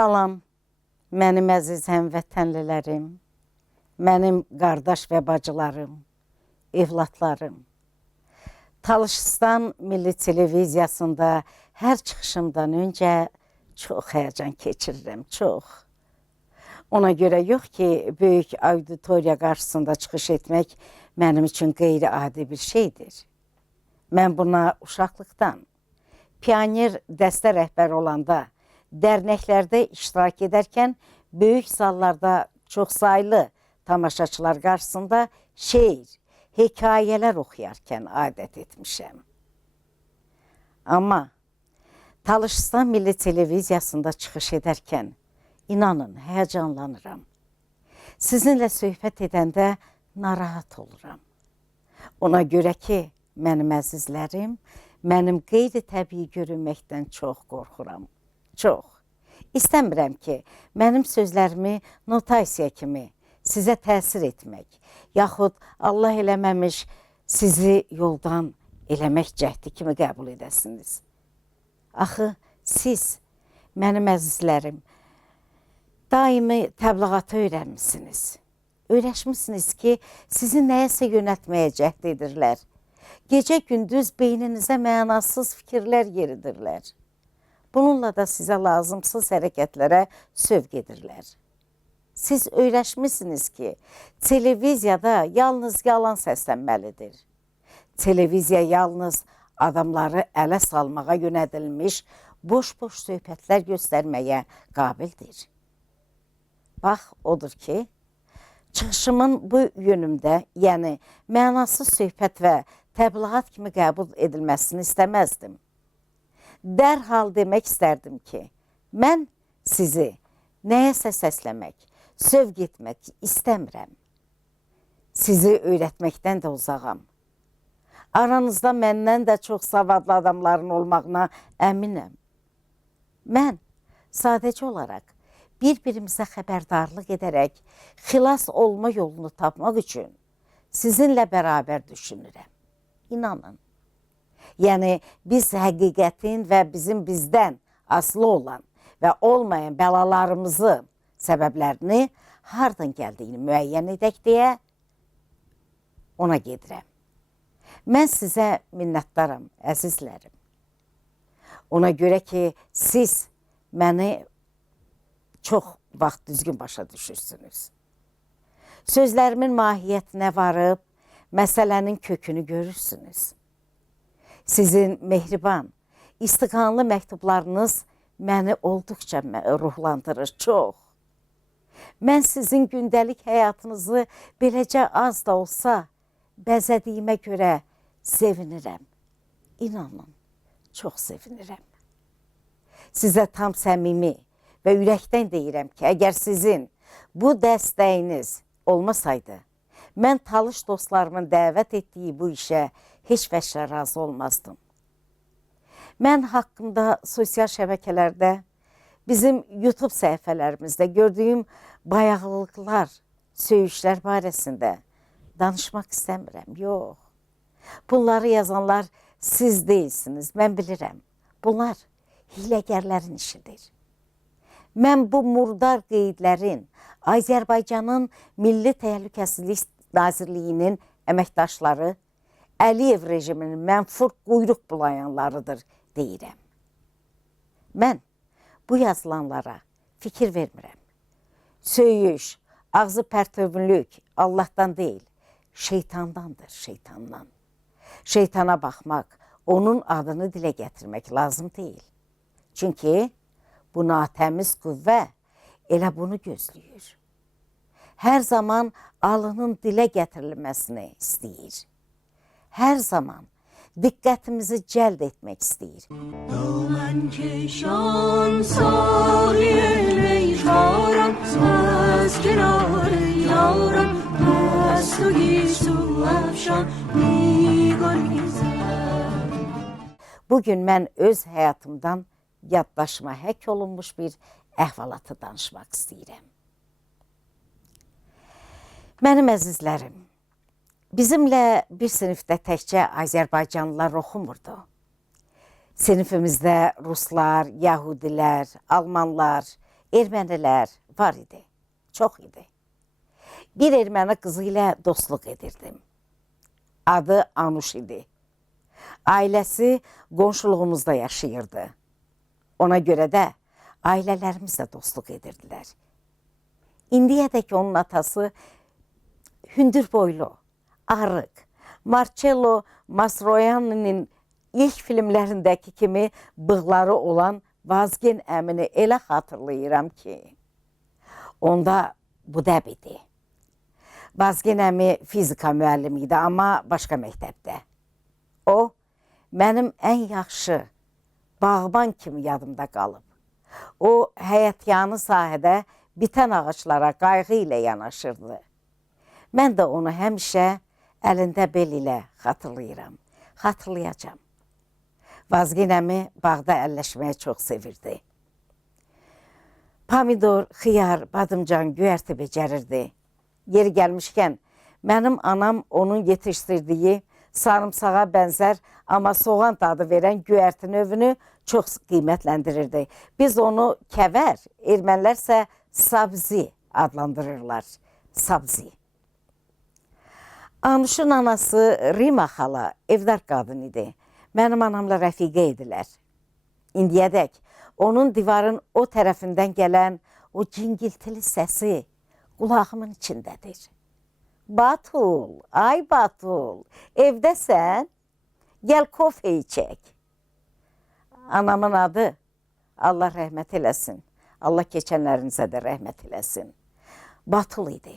Salam, mənim əziz həmvətənlilərim, mənim qardaş və bacılarım, evlatlarım. Talışistan Milli Televiziyasında hər çıxışımdan öncə çox həyəcan keçirirəm, çox. Ona görə yox ki, böyük auditoriya qarşısında çıxış etmək mənim üçün qeyri-adi bir şeydir. Mən buna uşaqlıqdan, pioner dəstə rəhbəri olanda, dərnəklərdə iştirak edərkən böyük zallarda çoxsaylı tamaşaçılar qarşısında şeir, hekayələr oxuyarkən adət etmişəm. Amma Talışstan Milli Televiziyasında çıxış edərkən inanın, həyəcanlanıram. Sizinlə söhbət edəndə narahat oluram. Ona görə ki, mənim əzizlərim, mənim qeyri-təbii görünməkdən çox qorxuram. Çox. İstəmirəm ki, mənim sözlərimi notasiya kimi sizə təsir etmək, yaxud Allah eləməmiş sizi yoldan eləmək cəhdi kimi qəbul edəsiniz. Axı, siz, mənim əzizlərim, daimi təbliğatı öyrənmişsiniz. Öyrəşmişsiniz ki, sizi nəyəsə yönətməyə cəhd edirlər. Gecə-gündüz beyninizə mənasız fikirlər yeridirlər. Bununla da sizə lazımsız hərəkətlərə sövq edirlər. Siz öyrəşmişsiniz ki, televiziyada yalnız yalan səslənməlidir. Televiziya yalnız adamları ələ salmağa yönədilmiş boş-boş söhbətlər göstərməyə qabildir. Bax, odur ki, çıxışımın bu yönümdə, yəni mənasız söhbət və təbliğat kimi qəbul edilməsini istəməzdim. Dərhal demək istərdim ki, mən sizi nəyəsə səsləmək, sövq etmək istəmirəm. Sizi öyrətməkdən də uzağam. Aranızda məndən də çox savadlı adamların olmağına əminəm. Mən sadəcə olaraq bir-birimizə xəbərdarlıq edərək xilas olma yolunu tapmaq üçün sizinlə bərabər düşünürəm. İnanın. Yəni, biz həqiqətin və bizdən asılı olan və olmayan bəlalarımızı, səbəblərini hardan gəldiyini müəyyən edək deyə ona gedirəm. Mən sizə minnətdaram, əzizlərim. Ona görə ki, siz məni çox vaxt düzgün başa düşürsünüz. Sözlərimin mahiyyətinə varıb, məsələnin kökünü görürsünüz. Sizin mehriban, istiqanlı məktublarınız məni olduqca ruhlandırır, çox. Mən sizin gündəlik həyatınızı beləcə az da olsa bəzədiyimə görə sevinirəm. İnanın, çox sevinirəm. Sizə tam səmimi və ürəkdən deyirəm ki, əgər sizin bu dəstəyiniz olmasaydı, mən Talış dostlarımın dəvət etdiyi bu işə heç vəchlə razı olmazdım. Mən haqqımda sosial şəbəkələrdə, bizim YouTube səhifələrimizdə gördüyüm bayağılıqlar, söyüşlər barəsində danışmaq istəmirəm, yox. Bunları yazanlar siz deyilsiniz, mən bilirəm. Bunlar hiləgərlərin işidir. Mən bu murdar qeydlərin Azərbaycanın Milli Təhlükəsizlik Nazirliyinin əməkdaşları, Əliyev rejiminin mənfur quyruq bulayanlarıdır deyirəm. Mən bu yazılanlara fikir vermirəm. Söyüş, ağzı pərtövünlük Allahdan deyil, şeytandandır, şeytandan. Şeytana baxmaq, onun adını dilə gətirmək lazım deyil. Çünki bu natəmiz qüvvə elə bunu gözləyir. Hər zaman alının dilə gətirilməsini istəyir. Hər zaman diqqətimizi cəlb etmək istəyir. Daman keşan sahil meyşaram, tezkirarı yaram, mestu gisu afşan, nigar gizem. Bugün mən öz həyatımdan yaddaşıma həkk olunmuş bir əhvalatı danışmaq istəyirəm. Mənim əzizlərim, bizimlə bir sinifdə təkcə Azərbaycanlılar oxumurdu. Sinifimizdə ruslar, yahudilər, almanlar, ermənilər var idi, çox idi. Bir erməni qızı ilə dostluq edirdim. Adı Anuş idi. Ailəsi qonşuluğumuzda yaşayırdı. Ona görə də ailələrimiz də dostluq edirdilər. İndiyədək onun atası hündür boylu, arıq, Marcello Mastroianni'nin ilk filmlərindəki kimi bığları olan Vazgen əmini elə xatırlayıram ki, onda bu dəb idi. Vazgen əmi fizika müəllimi idi, amma başqa məktəbdə. O, mənim ən yaxşı bağban kimi yadımda qalıb. O, həyətyanı sahədə bitən ağaçlara qayğı ilə yanaşırdı. Mən də onu həmişə əlində bel ilə xatırlayıram, xatırlayacam. Vazgen əmi bağda əlləşməyi çox sevirdi. Pomidor, xiyar, badımcan, göyərti becərirdi. Yeri gəlmişkən, mənim anam onun yetişdirdiyi sarımsağa bənzər, amma soğan dadı verən göyərti növünü çox qiymətləndirirdi. Biz onu kəvər, ermənilər isə sabzi adlandırırlar. Sabzi. Anuşun anası Rima xala evdar qadın idi. Mənim anamla rəfiqə idilər. İndiyədək onun divarın o tərəfindən gələn o cingiltili səsi qulağımın içindədir. Batul, ay Batul, evdəsən? Gəl kofe içək. Anamın adı Allah rəhmət eləsin. Allah keçənlərinizə də rəhmət eləsin. Batul idi.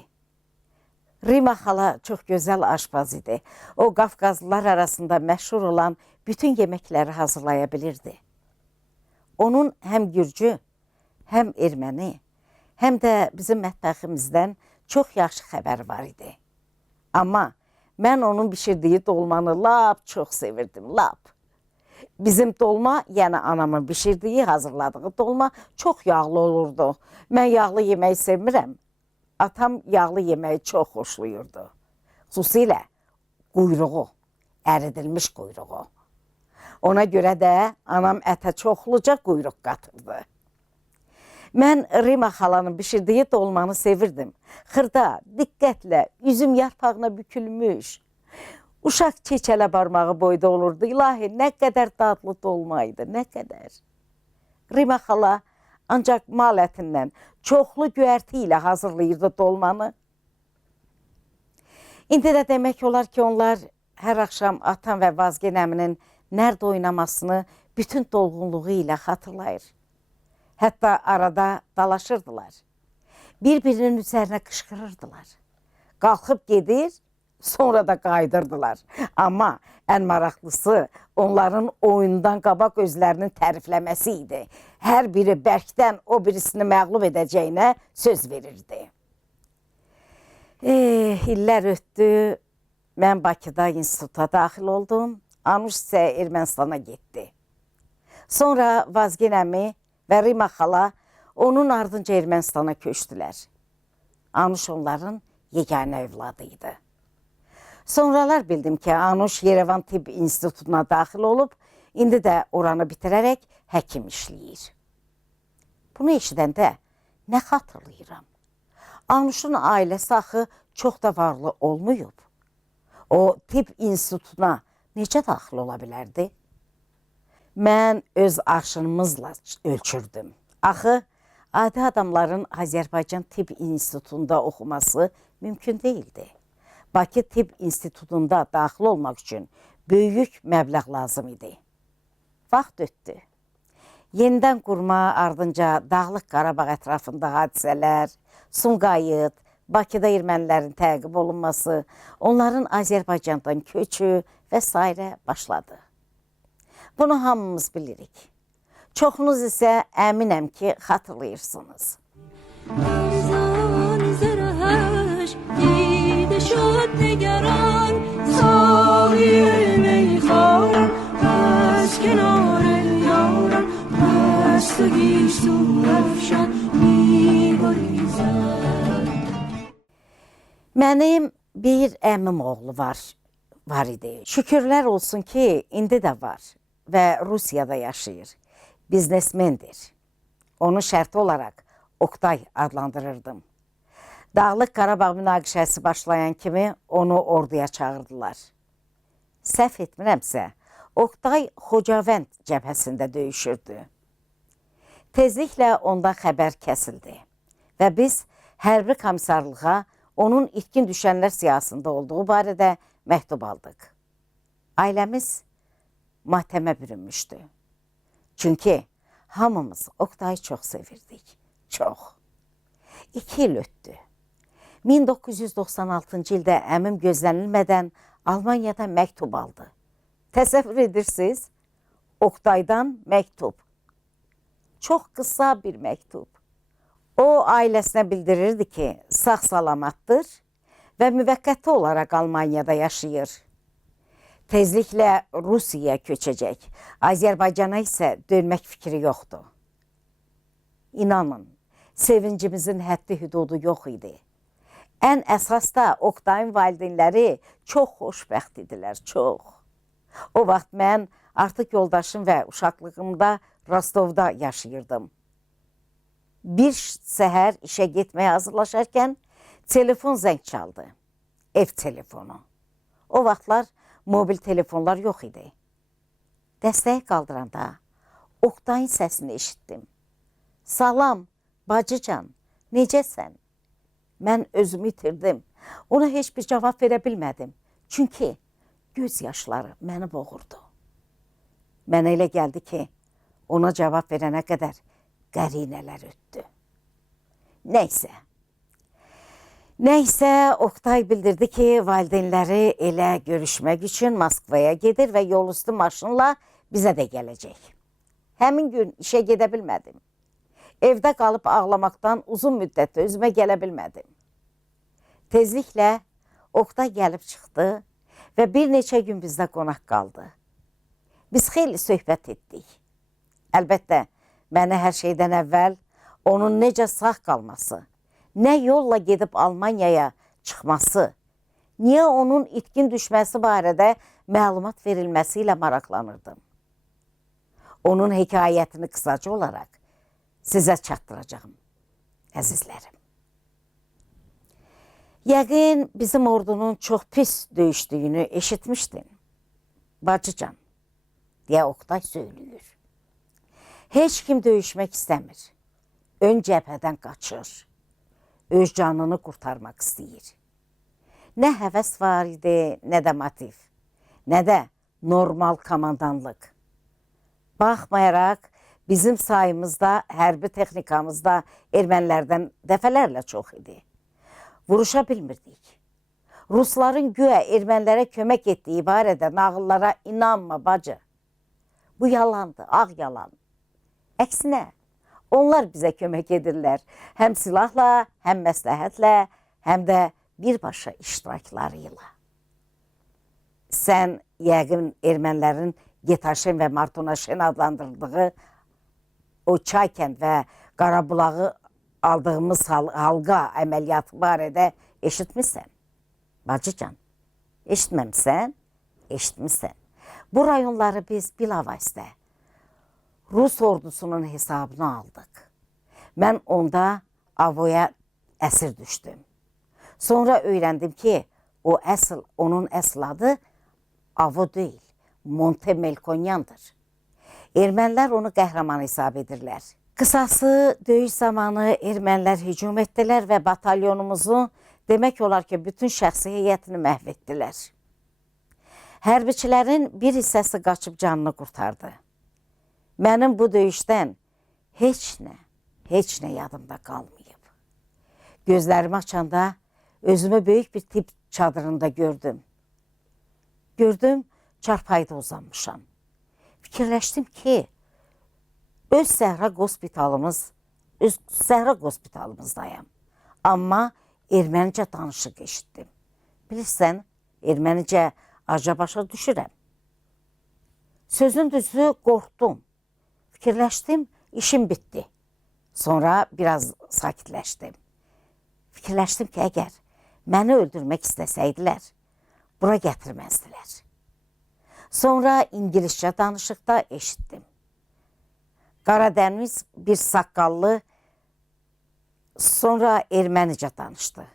Rima xala çox gözəl aşpaz idi. O, Qafqazlılar arasında məşhur olan bütün yeməkləri hazırlaya bilirdi. Onun həm gürcü, həm erməni, həm də bizim mətbəximizdən çox yaxşı xəbər var idi. Amma mən onun bişirdiyi dolmanı lap çox sevirdim, lap. Bizim dolma, yəni anamın bişirdiyi, hazırladığı dolma çox yağlı olurdu. Mən yağlı yeməyi sevmirəm. Atam yağlı yeməyi çox xoşlayırdı. Xüsusilə quyruğu, əridilmiş quyruğu. Ona görə də anam ətə çoxluca quyruq qatırdı. Mən Rima xalanın bişirdiyi dolmanı sevirdim. Xırda, diqqətlə, üzüm yarpağına bükülmüş. Uşaq çeçələ barmağı boyda olurdu. İlahi, nə qədər dadlı dolmaydı, nə qədər. Rima xala ancaq mal ətindən çoxlu göyərti ilə hazırlayırdı dolmanı. İndi də demək olar ki, onlar hər axşam atam və Vazgen əminin nərd oynamasını bütün dolğunluğu ilə xatırlayır. Hətta arada dalaşırdılar. Bir-birinin üzərinə qışqırırdılar. Qalxıb gedir, sonra da qaydırdılar. Amma ən maraqlısı onların oyundan qabaq özlərinin tərifləməsi idi. Hər biri bərkdən o birisini məğlub edəcəyinə söz verirdi. İllər ötdü, mən Bakıda instituta daxil oldum. Anuş isə Ermənistana getdi. Sonra Vazgen əmi və Rima xala onun ardınca Ermənistana köçdülər. Anuş onların yeganə övladı idi. Sonralar bildim ki, Anuş Yerevan Tibb İnstitutuna daxil olub, indi də oranı bitirərək həkim işləyir. Bunu eşidəndə nə xatırlayıram? Anuşun ailəsi axı çox da varlı olmayıb. O, Tibb İnstitutuna necə daxil ola bilərdi? Mən öz arşınımızla ölçürdüm. Axı, adi adamların Azərbaycan Tibb İnstitutunda oxuması mümkün deyildi. Bakı Tibb İnstitutunda daxil olmaq üçün böyük məbləğ lazım idi. Vaxt ötdü. Yenidən qurma ardınca Dağlıq Qarabağ ətrafında hadisələr, Sumqayıt, Bakıda ermənilərin təqib olunması, onların Azərbaycandan köçü və s. başladı. Bunu hamımız bilirik. Çoxunuz isə əminəm ki, xatırlayırsınız. شد نگران ساقی میخوارم از کنار یارم دست و گیسو افشان میگریزد. Mənim bir əmim oğlu var idi. Şükürlər olsun ki, indi də var və Rusiyada yaşayır. Biznesmendir. Onu şərti olaraq Oktay adlandırırdım. Dağlıq Qarabağ münaqişəsi başlayan kimi onu orduya çağırdılar. Səhv etmirəmsə, Oktay Xocavənd cəbhəsində döyüşürdü. Tezliklə ondan xəbər kəsildi və biz hərbi komissarlığa onun itkin düşənlər siyasında olduğu barədə məktub aldıq. Ailəmiz matəmə bürünmüşdü. Çünki Hamımız Oktay'ı çox sevirdik. Çox. 2 il ötdü. 1996-cı ildə əmim gözlənilmədən Almaniyadan məktub aldı. Təsəvvür edirsiniz? Oktaydan məktub. Çox qısa bir məktub. O ailəsinə bildirirdi ki, sağ-salamatdır və müvəqqəti olaraq Almaniyada yaşayır. Tezliklə Rusiyaya köçəcək. Azərbaycana isə dönmək fikri yoxdur. İnanın, sevincimizin həddi hüdudu yox idi. Ən əsas da Oktayın valideynləri çox xoşbəxt idilər, çox. O vaxt mən artıq yoldaşım və uşaqlığımda Rostovda yaşayırdım. Bir səhər işə getməyə hazırlaşarkən telefon zəng çaldı. Ev telefonu. O vaxtlar mobil telefonlar yox idi. Dəstəyi qaldıranda Oktayın səsini eşitdim. Salam, bacıcan, necəsən? Mən özümü itirdim. Ona heç bir cavab verə bilmədim. Çünki göz yaşları məni boğurdu. Mənə elə gəldi ki, ona cavab verənə qədər qərinələr ötdü. Nəysə, Oktay bildirdi ki, valideynləri elə görüşmək üçün Moskvaya gedir və yol üstü maşınla bizə də gələcək. Həmin gün işə gedə bilmədim. Evdə qalıb ağlamaqdan uzun müddət özümə gələ bilmədim. Tezliklə Oktay gəlib çıxdı və bir neçə gün bizdə qonaq qaldı. Biz xeyli söhbət etdik. Əlbəttə, mənə hər şeydən əvvəl onun necə sağ qalması, nə yolla gedib Almaniyaya çıxması, niyə onun itkin düşməsi barədə məlumat verilməsi ilə maraqlanırdım. Onun hekayətini qısaca olaraq sizə çatdıracağım, əzizlərim. Yəqin bizim ordunun çox pis döyüşdüyünü eşitmişdin. Bacıcan, deyə Oktay söylüyor. Heç kim döyüşmək istəmir. Ön cəbhədən qaçır. Öz canını qurtarmaq istəyir. Nə həvəs var idi, nə də motiv, nə də normal komandanlıq. Baxmayaraq, bizim sayımızda, hərbi texnikamızda ermənilərdən dəfələrlə çox idi. Vuruşa bilmirdik. Rusların güya ermənilərə kömək etdiyi barədə nağıllara inanma bacı. Bu yalandır, ağ yalan. Əksinə, onlar bizə kömək edirlər. Həm silahla, həm məsləhətlə, həm də birbaşa iştiraklarıyla. Sən yəqin ermənilərin Getaşen və Martonaşen adlandırdığı o Çaykənd və Qarabulağı aldığımız halqa əməliyyatı barədə eşitmişsən. Bacıcan, eşitməmişsən? Eşitmişsən. Bu rayonları biz bilavasitə Rus ordusunun hesabına aldıq. Mən onda Avoya əsir düşdüm. Sonra öyrəndim ki, onun əsl adı Avo deyil, Monte Melkonyandır. Ermənilər onu qəhrəman hesab edirlər. Qısası, döyüş zamanı ermənilər hücum etdilər və batalyonumuzu demək olar ki, bütün şəxsi heyətini məhv etdilər. Hərbiçilərin bir hissəsi qaçıb canını qurtardı. Mənim bu döyüşdən heç nə yadımda qalmayıb. Gözlərimi açanda özümü böyük bir tip çadırında gördüm. Çarpayda uzanmışam. Fikirləşdim ki, öz səhra qospitalımızdayam. Amma ermənicə danışıq eşitdim. Bilirsən, ermənicə aca-başa düşürəm. Sözün düzü qorxdum. Fikirləşdim, işim bitdi. Sonra biraz sakitləşdim. Fikirləşdim ki, əgər məni öldürmək istəsəydilər, bura gətirməzdilər. Sonra İngiliscə danışıqda eşitdim. Qaradəniz bir saqqallı, sonra ermənicə danışdı.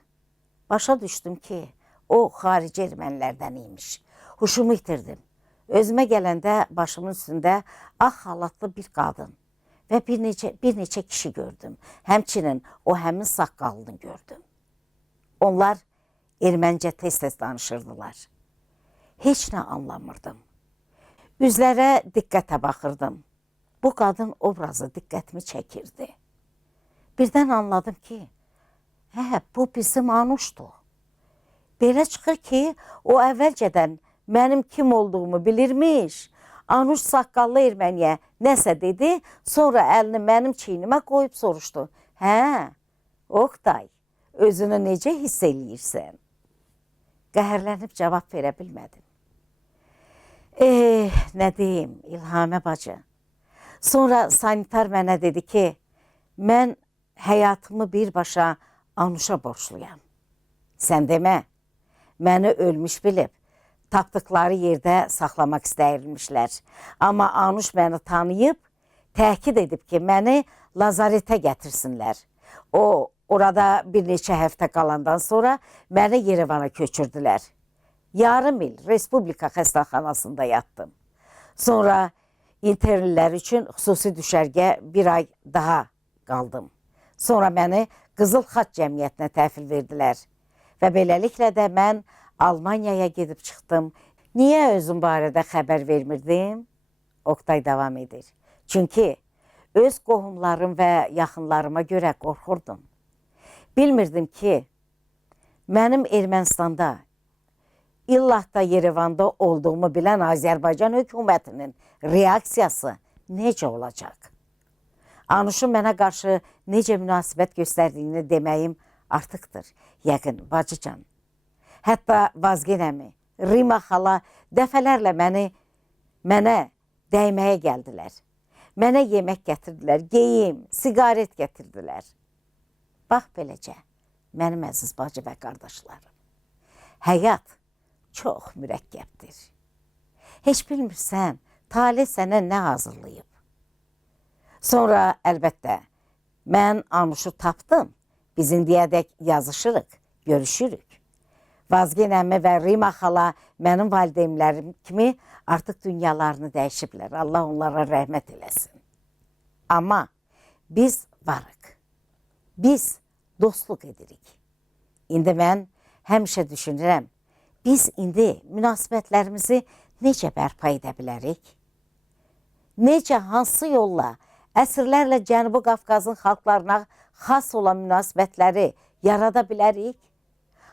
Başa düşdüm ki, o xarici ermənilərdən imiş. Huşumu itirdim. Özümə gələndə başımın üstündə ağ xalatlı bir qadın və bir neçə kişi gördüm. Həmçinin o həmin saqqallını gördüm. Onlar ermənicə tez-tez danışırdılar. Heç nə anlamırdım. Üzlərə diqqətə baxırdım. bu qadın obrazı diqqətimi çəkirdi. Birdən anladım ki, bu bizim Anuşdur. Belə çıxır ki, o əvvəlcədən mənim kim olduğumu bilirmiş. Anuş saqqallı erməniyə nəsə dedi, sonra əlini mənim çiynimə qoyub soruşdu. Oqtay, özünü necə hiss eləyirsən? Qəhərlənib cavab verə bilmədim. Nə deyim, İlhamə bacı. Sonra sanitar mənə dedi ki, mən həyatımı birbaşa Anuşa borçluyam. Sən demə, məni ölmüş bilib, tapdıqları yerdə saxlamaq istəyirmişlər. Amma Anuş məni tanıyıb, təkid edib ki, məni lazaretə gətirsinlər. O, orada bir neçə həftə qalandan sonra məni Yerevana köçürdülər. Yarım il Respublika xəstəxanasında yatdım. Sonra internlər üçün xüsusi düşərgə bir ay daha qaldım. Sonra məni Qızıl Xaç Cəmiyyətinə təhvil verdilər. Və beləliklə də mən Almaniyaya gedib çıxdım. Niyə özüm barədə xəbər vermirdim? Oqtay davam edir. Çünki öz qohumlarım və yaxınlarıma görə qorxurdum. Bilmirdim ki, mənim Ermənistanda, illah da Yerevanda olduğumu bilən Azərbaycan hökumətinin reaksiyası necə olacaq? Anuşun mənə qarşı necə münasibət göstərdiyini deməyim artıqdır. Yəqin, bacıcan. Hətta Vazgenəmi, Rima xala dəfələrlə mənə dəyməyə gəldilər. Mənə yemək gətirdilər, geyim, sigaret gətirdilər. Bax beləcə, mənim əziz bacı və qardaşlarım. Həyat çox mürəkkəbdir. Heç bilmirsən, talih sənə nə hazırlayıb? Sonra əlbəttə, mən Anuşu tapdım. Biz indiyədək yazışırıq, görüşürük. Vazgenəmi və Rima xala mənim valideynlərim kimi artıq dünyalarını dəyişiblər. Allah onlara rəhmət eləsin. Amma biz varıq. Biz dostluq edirik. İndi mən həmişə düşünürəm, biz indi münasibətlərimizi necə bərpa edə bilərik? Necə, hansı yolla əsrlərlə Cənubi Qafqazın xalqlarına xas olan münasibətləri yarada bilərik?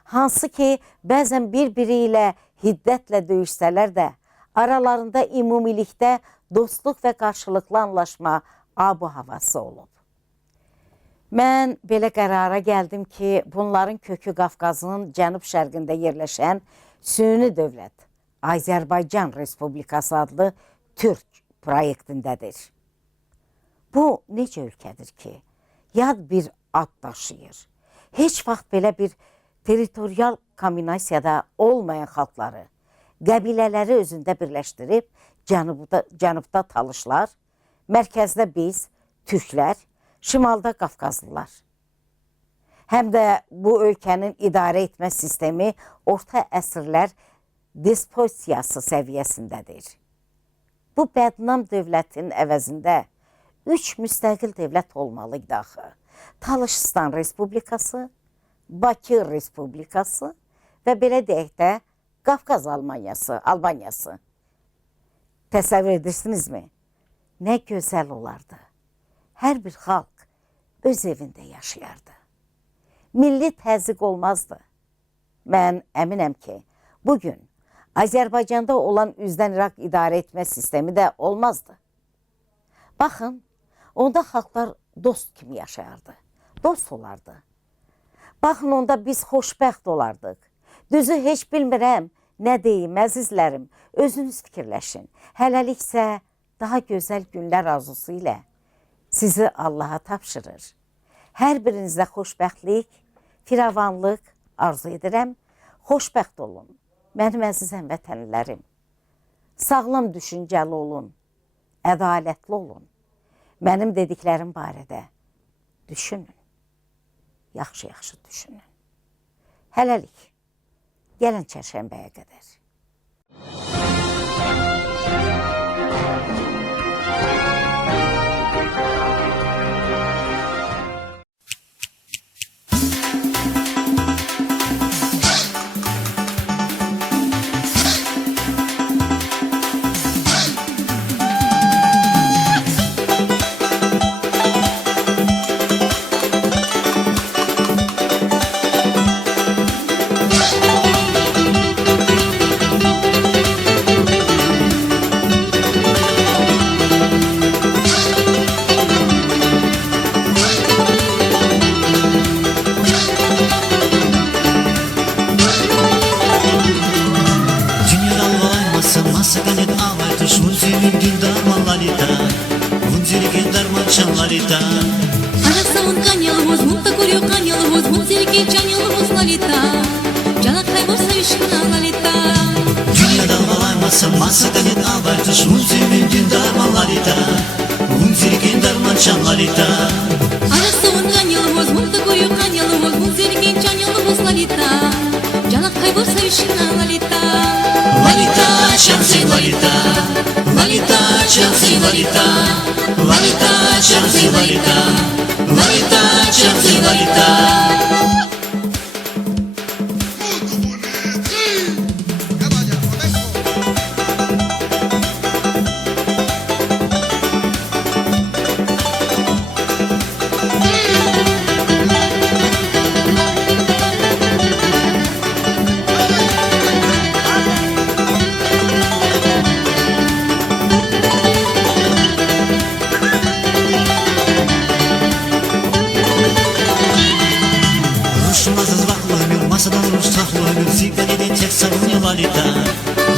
Hansı ki, bəzən bir-biri ilə hiddətlə döyüşsələr də, aralarında ümumilikdə dostluq və qarşılıqlı anlaşma abu havası olub. Mən belə qərara gəldim ki, bunların kökü Qafqazın cənub-şərqində yerləşən süni dövlət, Azərbaycan Respublikası adlı Türk proyektindədir. Bu necə ölkədir ki, yad bir ad daşıyır. Heç vaxt belə bir territorial kombinasiyada olmayan xalqları, qəbilələri özündə birləşdirib, cənubda talışlar, mərkəzdə biz, türklər, şimalda Qafqazlılar. Həm də bu ölkənin idarə etmə sistemi orta əsrlər desposiyası səviyyəsindədir. Bu bədnam dövlətin əvəzində 3 müstəqil dövlət olmalıydı axı. Talışistan Respublikası, Bakı Respublikası və belə deyək də Qafqaz Albaniyası. Təsəvvür edirsinizmi? Nə gözəl olardı. Hər bir xalq öz evində yaşayardı. Milli təzyiq olmazdı. Mən əminəm ki, bugün Azərbaycanda olan üzdən İraq idarə etmə sistemi də olmazdı. Baxın, onda xalqlar dost kimi yaşayardı, dost olardı. Baxın, onda biz xoşbəxt olardıq. Düzü heç bilmirəm, nə deyim, əzizlərim, özünüz fikirləşin. Hələliksə daha gözəl günlər arzusu ilə sizi Allaha tapşırır. Hər birinizdə xoşbəxtlik, firavanlıq arzu edirəm. Xoşbəxt olun, mənim əzizəm vətənlərim. Sağlam düşüncəli olun, ədalətli olun. Mənim dediklərim barədə düşünün. Yaxşı-yaxşı düşünün. Hələlik, gəlin çərşənbəyə qədər. un canelhoz, munta kuriu canelhoz, munzilki canelhoz lalita. Canat kaybol sevişkina lalita. Dünyada olamazsa masada net abartış Unzimin dindar lalita Unzirgin darman çan lalita Arası un canelhoz, munta kuriu canelhoz, munzilki canelhoz lalita. Canat kaybol sevişkina lalita. Lalita çansi lalita Lalita çansi lalita Lalita çansi lalita Lalita çansi lalita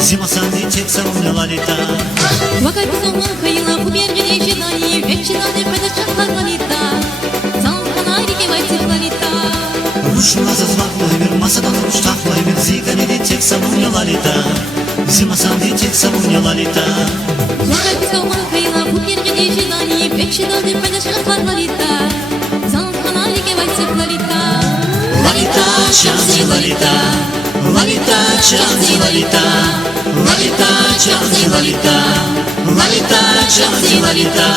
Zima sandi tek savunma lalita Vakay kuzumla kayıla bu bir gidişi dahi Vekçinade pedaçaklar lalita. Zal kanayri kevaytif lalita. Ruşmaz azmaklı bir masadan ruş taklı bir Zigani tek savunma lalita Zima sandi tek savunma lalita Vakay kuzumla kayıla bu bir gidişi dahi Vekçinade pedaçaklar lalita. Zal kanayri kevaytif lalita. Lalita şansi lalita Lalita şansi lalita Lalita şansi lalita Lalita şansi lalita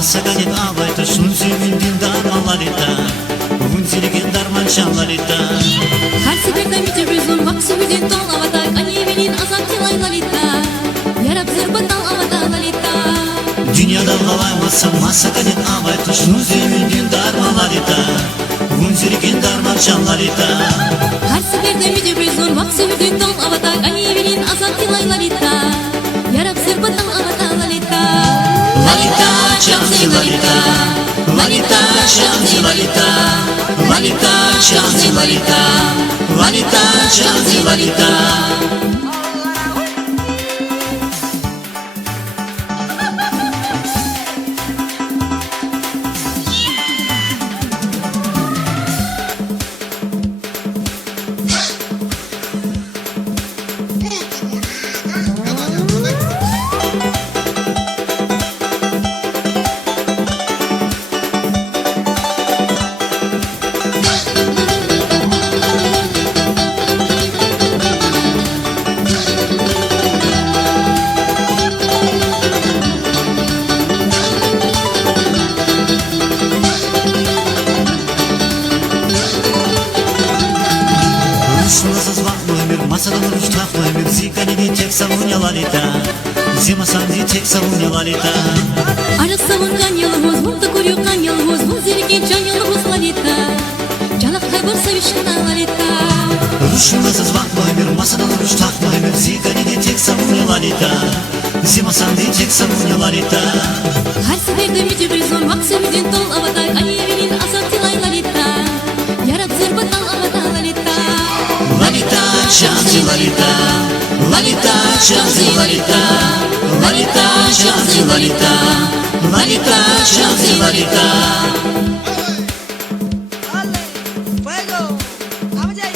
Masaganet abayta şunzimin dindar lalita Unzirgin darman çan lalita Her seferde mütebrizun vaksı hüdün dal avata. Anyemenin azamtilay lalita. Yarab zırbatal avata lalita. Dünyada olamazsa masaganet abayta şunzimin dindar lalita Unzirgin darman çan lalita Her seferde mütebrizun vaksı hüdün dal avata. Anyemenin azamtilay lalita. Yarab zırbatal avata lalita. Lalita şansi lalita Lalita şansi lalita Lalita şansi lalita Lalita şansi lalita Masadan ruş taklı bir Zigani tek savunma lalita Zima sandi tek savunma lalita Arası un canelhoz, munta kuriu canelhoz, munzilki canelhoz lalita. Canat kaybol sevişkina lalita. Ruşmaz azmaklı bir masadan ruş taklı bir Zigani tek savunma lalita Zima sandi tek savunma lalita Her seferde mütebrizun vaksı hüdün dal avata. Anyemenin azamtilay lalita. Yarab zırbatal avata lalita. Lalita şansi lalita Lalita şansi lalita Lalita şansi lalita Lalita şansi lalita Fuego, vamos ahí.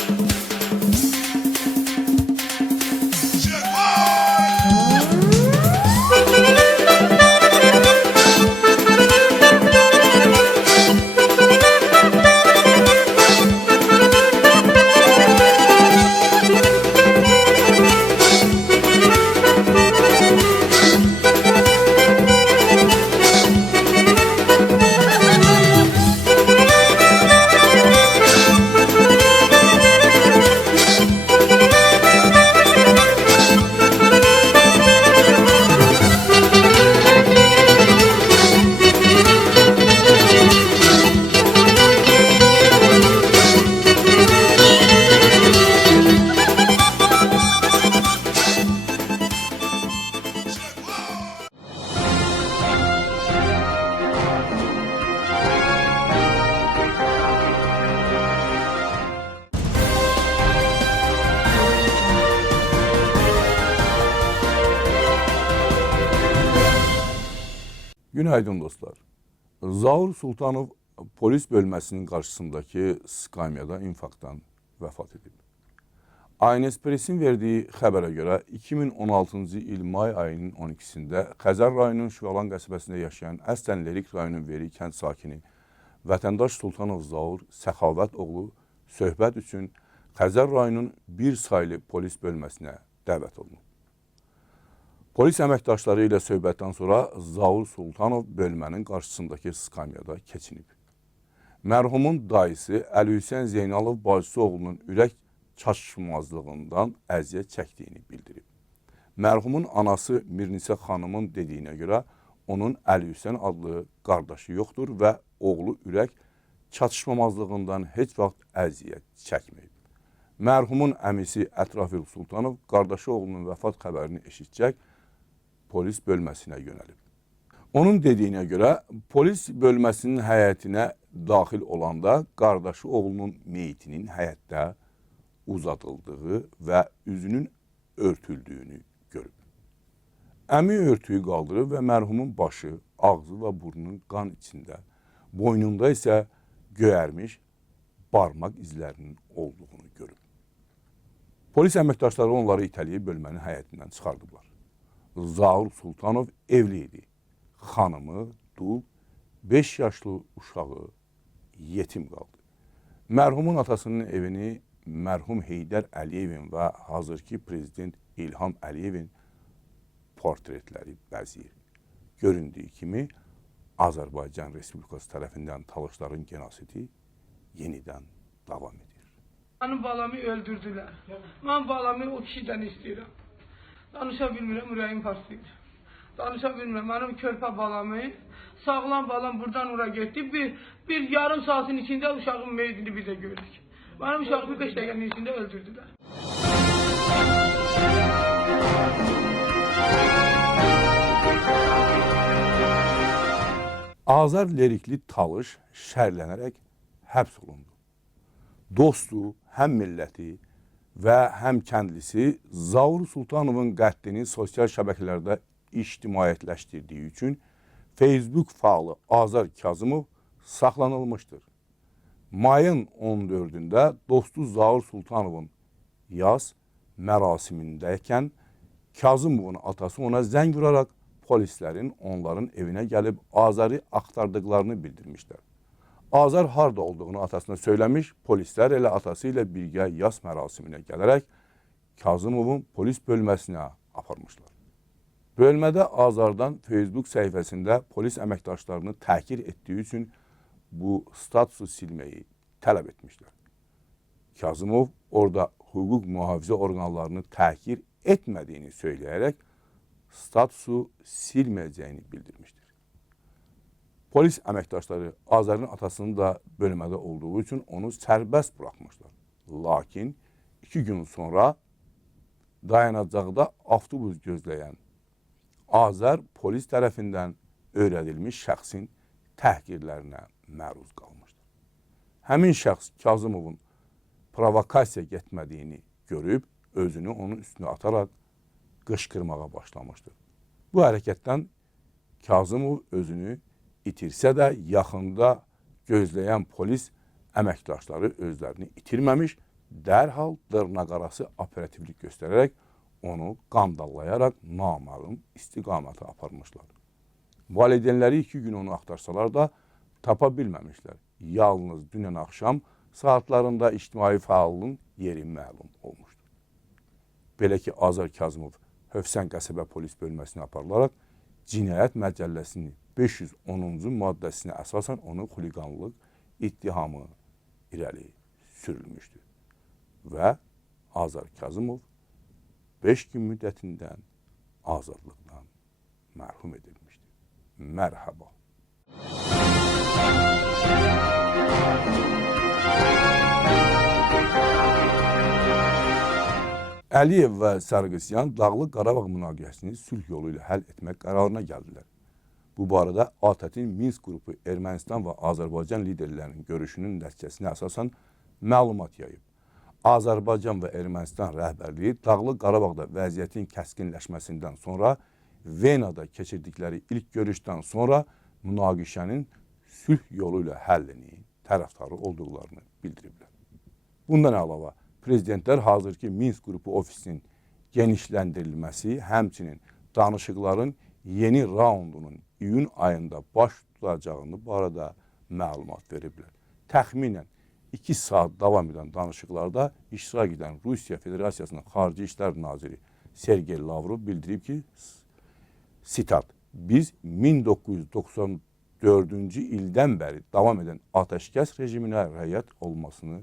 Günaydın dostlar. Zaur Sultanov polis bölməsinin qarşısındakı skamyada infarktdan vəfat edib. Aynespressin verdiyi xəbərə görə 2016-cı il may ayının 12-sində Xəzər rayonunun Şüvalan qəsəbəsində yaşayan əslən Lerik rayonun Veri kənd sakini vətəndaş Sultanov Zaur Səxavət oğlu söhbət üçün Xəzər rayonunun bir saylı polis bölməsinə dəvət olunub. Polis əməkdaşları ilə söhbətdən sonra Zaur Sultanov bölmənin qarşısındakı skamyada keçinib. Mərhumun dayısı Əli Hüseyn Zeynalov bacısı oğlunun ürək çatışmazlığından əziyyət çəkdiyini bildirib. Mərhumun anası Mirnisə xanımın dediyinə görə onun Əli Hüseyn adlı qardaşı yoxdur və oğlu ürək çatışmamazlığından heç vaxt əziyyət çəkməyib. Mərhumun əmisi Ətrafil Sultanov qardaşı oğlunun vəfat xəbərini eşitcək polis bölməsinə yönəlib. Onun dediyinə görə polis bölməsinin həyətinə daxil olanda qardaşı oğlunun meyitinin həyətdə uzadıldığı və üzünün örtüldüyünü görüb. Əmi örtüyü qaldırıb və mərhumun başı, ağzı və burnunun qan içində, boynunda isə göyərmiş barmaq izlərinin olduğunu görüb. Polis əməkdaşları onları itələyib bölmənin həyətindən çıxardıblar. Zaur Sultanov evli idi. Xanımı, dul, 5 yaşlı uşağı yetim qaldı. Mərhumun atasının evini mərhum Heydər Əliyevin və hazırki prezident İlham Əliyevin portretləri bəzəyir. Göründüyü kimi Azərbaycan Respublikası tərəfindən talışların genosidi yenidən davam edir. Mənim balamı öldürdülər. Mən balamı o kişidən istəyirəm. Danışa bilmirəm, ürəyim partlayır. Danışa bilmirəm, mənim körpə balamı, sağlam balam buradan ora getdi. Bir yarım saatin içində uşağın meyidini bizə gördük. Mənim uşağımı 5 dəqiqənin içində öldürdülər. Azər Lerikli Talış şərlənərək həbs olundu. Dostu, həm milləti və həm kəndlisi Zaur Sultanovun qətlini sosial şəbəkələrdə ictimaiyyətləşdirdiyi üçün Facebook faalı Azər Kazımov saxlanılmışdır. Mayın 14-də dostu Zaur Sultanovun yas mərasimindəykən Kazımovun atası ona zəng vuraraq polislərin onların evinə gəlib Azəri axtardıqlarını bildirmişlər. Azər harda olduğunu atasına söyləmiş, polislər elə atası ilə birgə yas mərasiminə gələrək Kazımovun polis bölməsinə aparmışlar. Bölmədə Azərdan Facebook səhifəsində polis əməkdaşlarını təhqir etdiyi üçün bu statusu silməyi tələb etmişlər. Kazımov orada hüquq mühafizə orqanlarını təhqir etmədiyini söyləyərək statusu silməyəcəyini bildirmişdir. Polis əməkdaşları Azərin atasının da bölmədə olduğu üçün onu sərbəst buraxmışlar. Lakin 2 gün sonra dayanacaqda avtobus gözləyən Azər polis tərəfindən öyrədilmiş şəxsin təhqirlərinə məruz qalmışdır. Həmin şəxs Kazımovun provokasiya getmədiyini görüb, özünü onun üstünə ataraq qışqırmağa başlamışdır. Bu hərəkətdən Kazımov özünü itirsə də yaxında gözləyən polis əməkdaşları özlərini itirməmiş, dərhal dırnaqarası operativlik göstərərək onu qandallayaraq naməlum istiqamətə aparmışlar. Valideynləri 2 gün onu axtarsalar da tapa bilməmişlər. Yalnız dünən axşam saatlarında ictimai fəalın yeri məlum olmuşdur. Belə ki, Azər Kazımov Hövsən qəsəbə polis bölməsinə aparılaraq Cinayət Məcəlləsinin 510-cu maddəsinə əsasən onu xuliqanlıq ittihamı irəli sürülmüşdür. Və Azər Kazımov 5 gün müddətindən azadlıqdan mərhum edilmişdir. Mərhaba. Əliyev və Sarqisyan Dağlıq Qarabağ münaqişəsini sülh yolu ilə həll etmək qərarına gəldilər. Bu barədə ATƏT-in Minsk qrupu Ermənistan və Azərbaycan liderlərinin görüşünün nəticəsinə əsasən məlumat yayıb. Azərbaycan və Ermənistan rəhbərliyi Dağlıq Qarabağda vəziyyətin kəskinləşməsindən sonra Venada keçirdikləri ilk görüşdən sonra münaqişənin sülh yolu ilə həllini tərəfdarı olduqlarını bildiriblər. Bundan əlavə, prezidentlər hazırki Minsk qrupu ofisinin genişləndirilməsi, həmçinin danışıqların yeni raundunun iyun ayında baş tutacağını barədə məlumat veriblər. Təxminən 2 saat davam edən danışıqlarda iştirak edən Rusiya Federasiyasının Xarici İşlər Naziri Sergey Lavrov bildirib ki, sitat, biz 1994-cü ildən bəri davam edən ateşkəs rejiminə riayət olmasını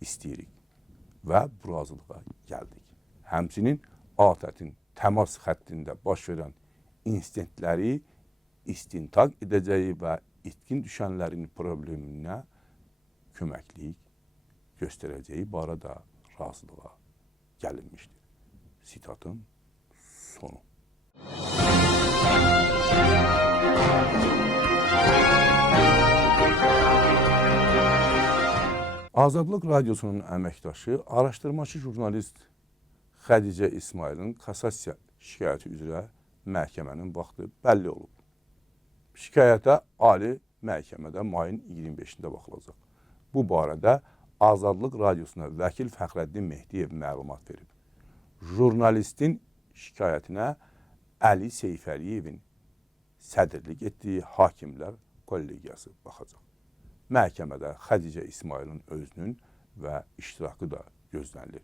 istəyirik və bu razılığa gəldik. Həmçinin ATƏT-in təmas xəttində baş verən insidentləri istintaq edəcəyi və itkin düşənlərin probleminə köməklik göstərəcəyi barədə razılığa gəlinmişdir. Sitatın sonu. Azadlıq Radiosunun əməkdaşı, araşdırmacı jurnalist Xədicə İsmailin kassasiya şikayəti üzrə məhkəmənin vaxtı bəlli olub. Şikayətə Ali məhkəmədə mayın 25-də baxılacaq. Bu barədə Azadlıq Radiosuna vəkil Fəxrəddin Mehdiyev məlumat verib. Jurnalistin şikayətinə Əli Seyfəliyevin sədrlik etdiyi hakimlər kollegiyası baxacaq. Məhkəmədə Xədicə İsmailin özünün və iştirakı da gözlənilir.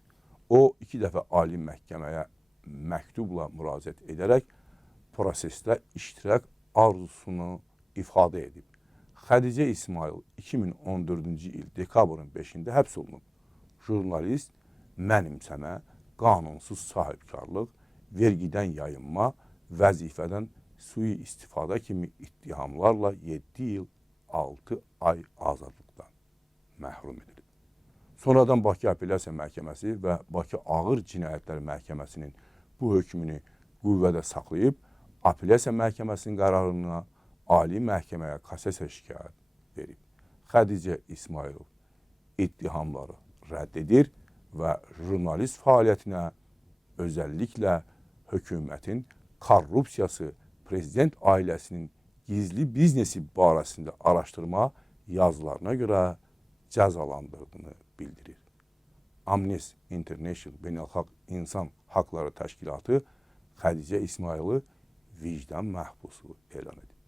O, 2 dəfə Ali məhkəməyə məktubla müraciət edərək prosesdə iştirak arzusunu ifadə edib. Xədicə İsmail 2014-cü il dekabrın 5-də həbs olunub. Jurnalist mənimsəmə, qanunsuz sahibkarlıq, vergidən yayınma, vəzifədən sui istifadə kimi ittihamlarla 7 il 6 ay azadlıqdan məhrum edilib. Sonradan Bakı Apellyasiya Məhkəməsi və Bakı Ağır Cinayətlər Məhkəməsinin bu hökmünü qüvvədə saxlayıb, Apellyasiya Məhkəməsinin qərarına Ali Məhkəməyə kassasiya şikayət verib. Xədicə İsmailov ittihamları rədd edir və jurnalist fəaliyyətinə özəlliklə hökumətin korrupsiyası, prezident ailəsinin gizli biznesi barəsində araşdırma yazılarına görə cəzalandırdığını bildirir. Amnesty International Beynəlxalq İnsan Haqları Təşkilatı Xədicə İsmaili vicdan məhbusu elan edib.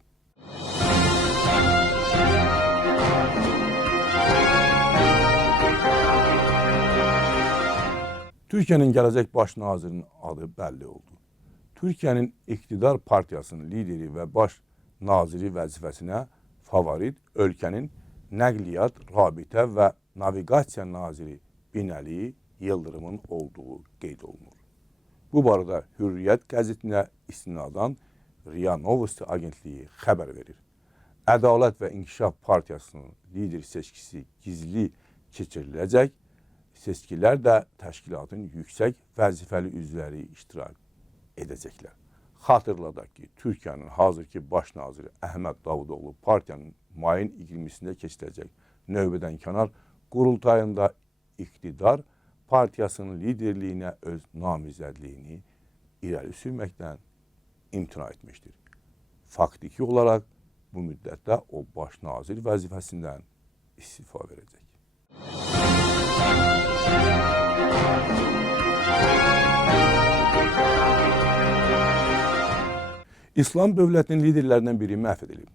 Türkiyənin gələcək baş nazirinin adı bəlli oldu. Türkiyənin iqtidar partiyasının lideri və baş naziri vəzifəsinə favorit ölkənin nəqliyyat, rabitə və naviqasiya naziri Binəli Yıldırımın olduğu qeyd olunur. Bu barədə Hürriyyət qəzetinə istinadan RIA Novosti agentliyi xəbər verir. Ədalət və İnkişaf Partiyasının lider seçkisi gizli keçiriləcək, seçkilər də təşkilatın yüksək vəzifəli üzvləri iştirak edəcəklər. Xatırladaq ki, Türkiyənin hazırki baş naziri Əhməd Davutoğlu partiyanın mayın 20-sində keçiriləcək növbədənkənar qurultayında iqtidar partiyasının liderliyinə öz namizədliyini irəli sürməkdən imtina etmişdir. Faktiki olaraq bu müddətdə o baş nazir vəzifəsindən istifa verəcək. İslam dövlətinin liderlərindən biri məhv edilib.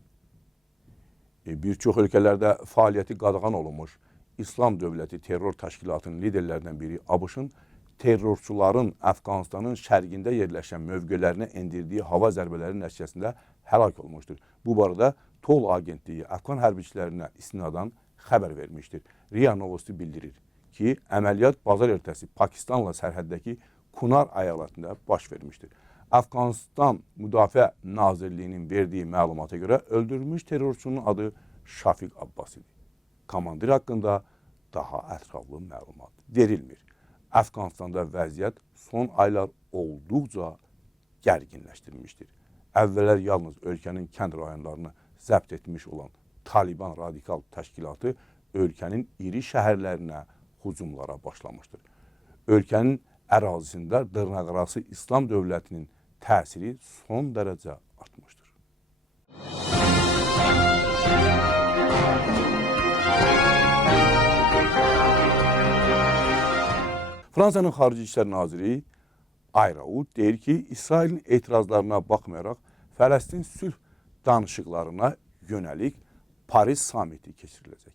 Bir çox ölkələrdə fəaliyyəti qadağan olunmuş İslam dövləti terror təşkilatının liderlərindən biri ABŞ-ın terrorçuların Əfqanistanın şərqində yerləşən mövqələrinə endirdiyi hava zərbələri nəticəsində həlak olmuşdur. Bu barədə TOL agentliyi Əfqan hərbiçilərinə istinadan xəbər vermişdir. RIA Novosti bildirir ki, əməliyyat bazar ertəsi Pakistanla sərhəddəki Kunar əyalətində baş vermişdir. Əfqanistan Müdafiə Nazirliyinin verdiyi məlumata görə öldürülmüş terrorçunun adı Şafiq Abbas idi. Komandir haqqında daha ətraflı məlumat verilmir. Əfqanistanda vəziyyət son aylar olduqca gərginləşdirilmişdir. Əvvəllər yalnız ölkənin kənd rayonlarını zəbt etmiş olan Taliban radikal təşkilatı ölkənin iri şəhərlərinə hücumlara başlamışdır. Ölkənin ərazisində dırnaqarası İslam dövlətinin təsiri son dərəcə artmışdır. Fransanın Xarici İşlər Naziri Ayrault deyir ki, İsrailin etirazlarına baxmayaraq Fələstin sülh danışıqlarına yönəlik Paris samiti keçiriləcək.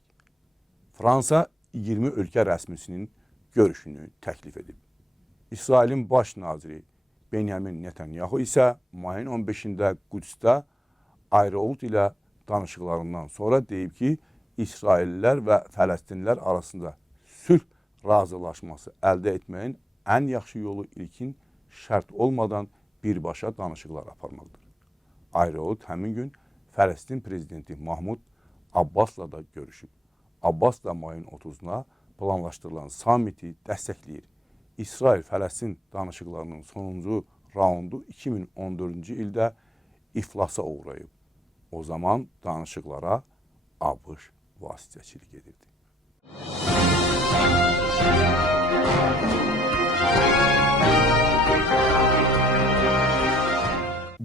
Fransa 20 ölkə rəsmisinin görüşünü təklif edib. İsrailin baş naziri Benyamin Netanyahu isə mayın 15-də Qüdsdə Ayrault ilə danışıqlarından sonra deyib ki, İsraillilər və Fələstinlilər arasında sülh razılaşması əldə etməyin ən yaxşı yolu ilkin şərt olmadan birbaşa danışıqlar aparmaqdır. Ayrault həmin gün Fələstin prezidenti Mahmud Abbasla da görüşüb. Abbas da mayın 30-na planlaşdırılan samiti dəstəkləyir. İsrail-Fələstin danışıqlarının sonuncu raundu 2014-cü ildə iflasa uğrayıb. O zaman danışıqlara ABŞ vasitəçilik edirdi.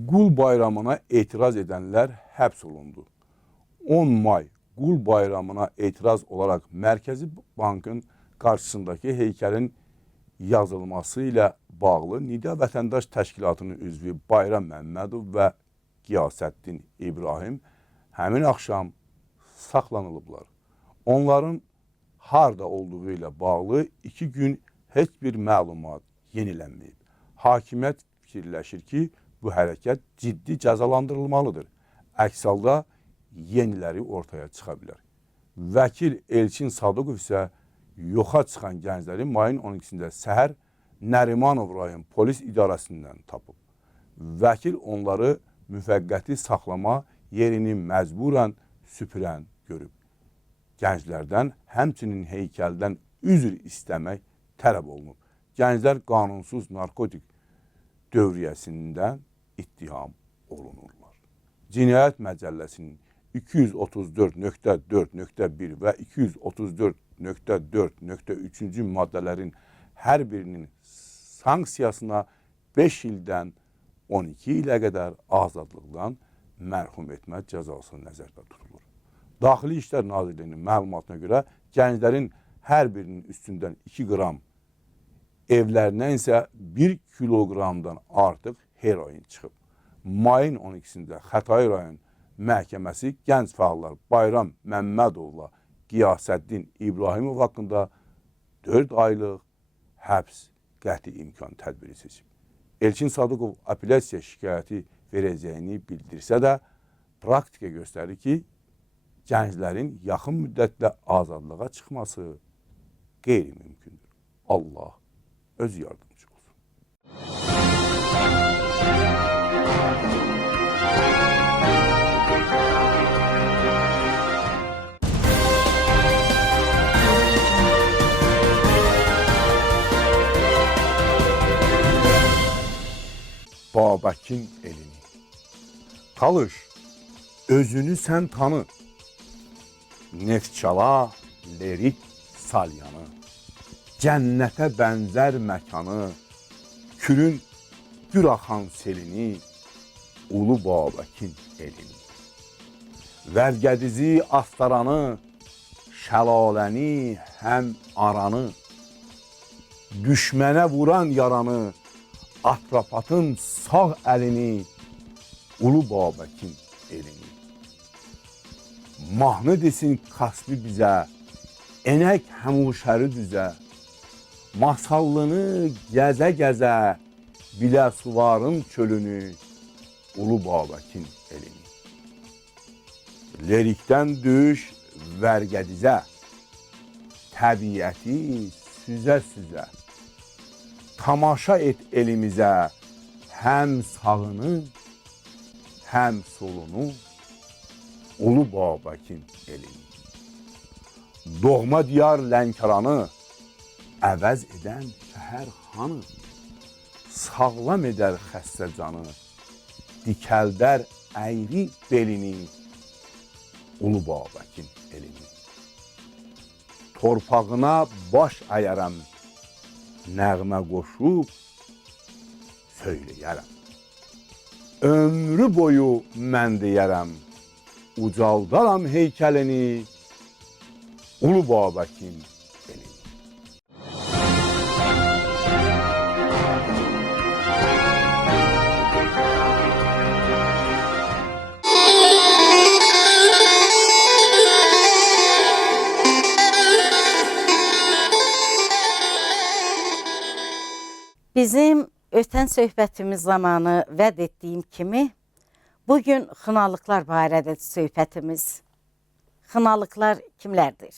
Qul bayramına etiraz edənlər həbs olundu. 10 may Qul bayramına etiraz olaraq Mərkəzi Bankın qarşısındakı heykəlin yazılması ilə bağlı Nida Vətəndaş Təşkilatının üzvü Bayram Məmmədov və Qiyasəddin İbrahim həmin axşam saxlanılıblar. Onların harda olduğu ilə bağlı 2 gün heç bir məlumat yenilənməyib. Hakimiyyət fikirləşir ki, bu hərəkət ciddi cəzalandırılmalıdır. Əks halda yeniləri ortaya çıxa bilər. Vəkil Elçin Sadıqov isə yoxa çıxan gəncləri mayın 12-də səhər Nərimanov rayon polis idarəsindən tapıb. Vəkil onları müvəqqəti saxlama yerini məcburən süpürən görüb. Gənclərdən həmçinin heykəldən üzr istəmək tələb olunub. Gənclər qanunsuz narkotik dövriyyəsindən ittiham olunurlar. Cinayət Məcəlləsinin 234.4.1 və 234.4.3-cü maddələrin hər birinin sanksiyasına 5 ildən 12 ilə qədər azadlıqdan məhrum etmə cəzası nəzərdə tutulur. Daxili İşlər Nazirliyinin məlumatına görə gənclərin hər birinin üstündən 2 qram, evlərindən isə 1 kiloqramdan artıq heroin çıxıb. Mayın 12-sində Xətai rayon məhkəməsi gənc fəallar Bayram Məmmədovla Qiyasəddin İbrahimov haqqında 4 aylıq həbs qəti imkan tədbiri seçib. Elçin Sadıqov apellyasiya şikayəti verəcəyini bildirsə də, praktika göstərir ki, gənclərin yaxın müddətlə azadlığa çıxması qeyri-mümkündür. Allah öz yardımcı olsun. Babəkin elini. Talış, özünü sən tanı. Neftçala, lirik salyanı. Cənnətə bənzər məkanı. Kürün gür axan selini. Ulu Babəkin elini. Vərgədizi astaranı. Şəlaləni həm aranı. Düşmənə vuran yaranı. Atrapatın sağ əlini, Ulu Babəkin elini. Mahnı desin kasbi bizə, enək həmuşəri düzə, masallını gəzə-gəzə, Biləsuvarın çölünü, Ulu Babəkin elini. Lerikdən düş vərgədizə, təbiəti süzə-süzə, tamaşa et elimizə, həm sağını, həm solunu, Ulu Babəkin elini. Doğma diyar Lənkəranı, əvəz edən şəhər xanı, sağlam edər xəstə canı, dikəldər əyri belini, Ulu Babəkin elini. Torpağına baş əyərəm, nəğmə qoşub söyləyərəm. ömrü boyu mən deyərəm, ucaldaram heykəlini, Ulu Babəkin elini. Bizim ötən söhbətimiz zamanı vəd etdiyim kimi, bugün xınalıqlar barədə söhbətimiz. Xınalıqlar kimlərdir?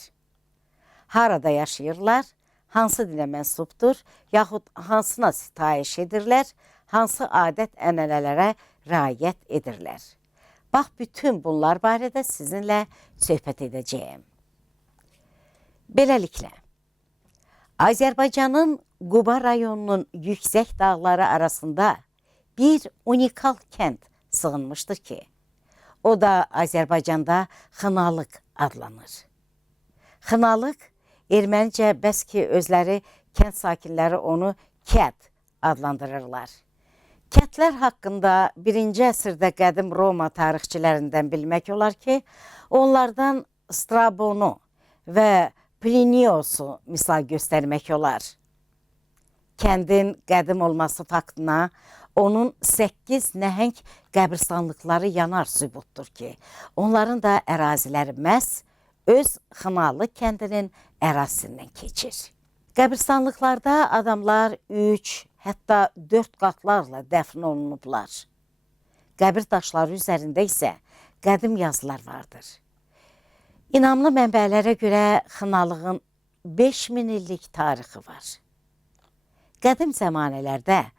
Harada yaşayırlar? Hansı dilə mənsubdur? Yaxud hansına sitayiş edirlər? Hansı adət-ənənələrə riayət edirlər? Bax, bütün bunlar barədə sizinlə söhbət edəcəyim. Beləliklə, Azərbaycanın Quba rayonunun yüksək dağları arasında bir unikal kənd sığınmışdır ki, o da Azərbaycanda Xınalıq adlanır. Xınalıq, ermənicə bəs ki, özləri kənd sakinləri onu Kət adlandırırlar. Kətlər haqqında 1-ci əsrdə qədim Roma tarixçilərindən bilmək olar ki, onlardan Strabonu və Pliniosu misal göstərmək olar. Kəndin qədim olması faktına onun 8 nəhəng qəbirstanlıqları yanar sübutdur ki, onların da əraziləri məhz öz Xınalı kəndinin ərazisindən keçir. Qəbirstanlıqlarda adamlar 3, hətta 4 qatlarla dəfn olunublar. Qəbir daşları üzərində isə qədim yazılar vardır. İnamlı mənbələrə görə Xınalığın 5000 illik tarixi var. Qədim zəmanələrdə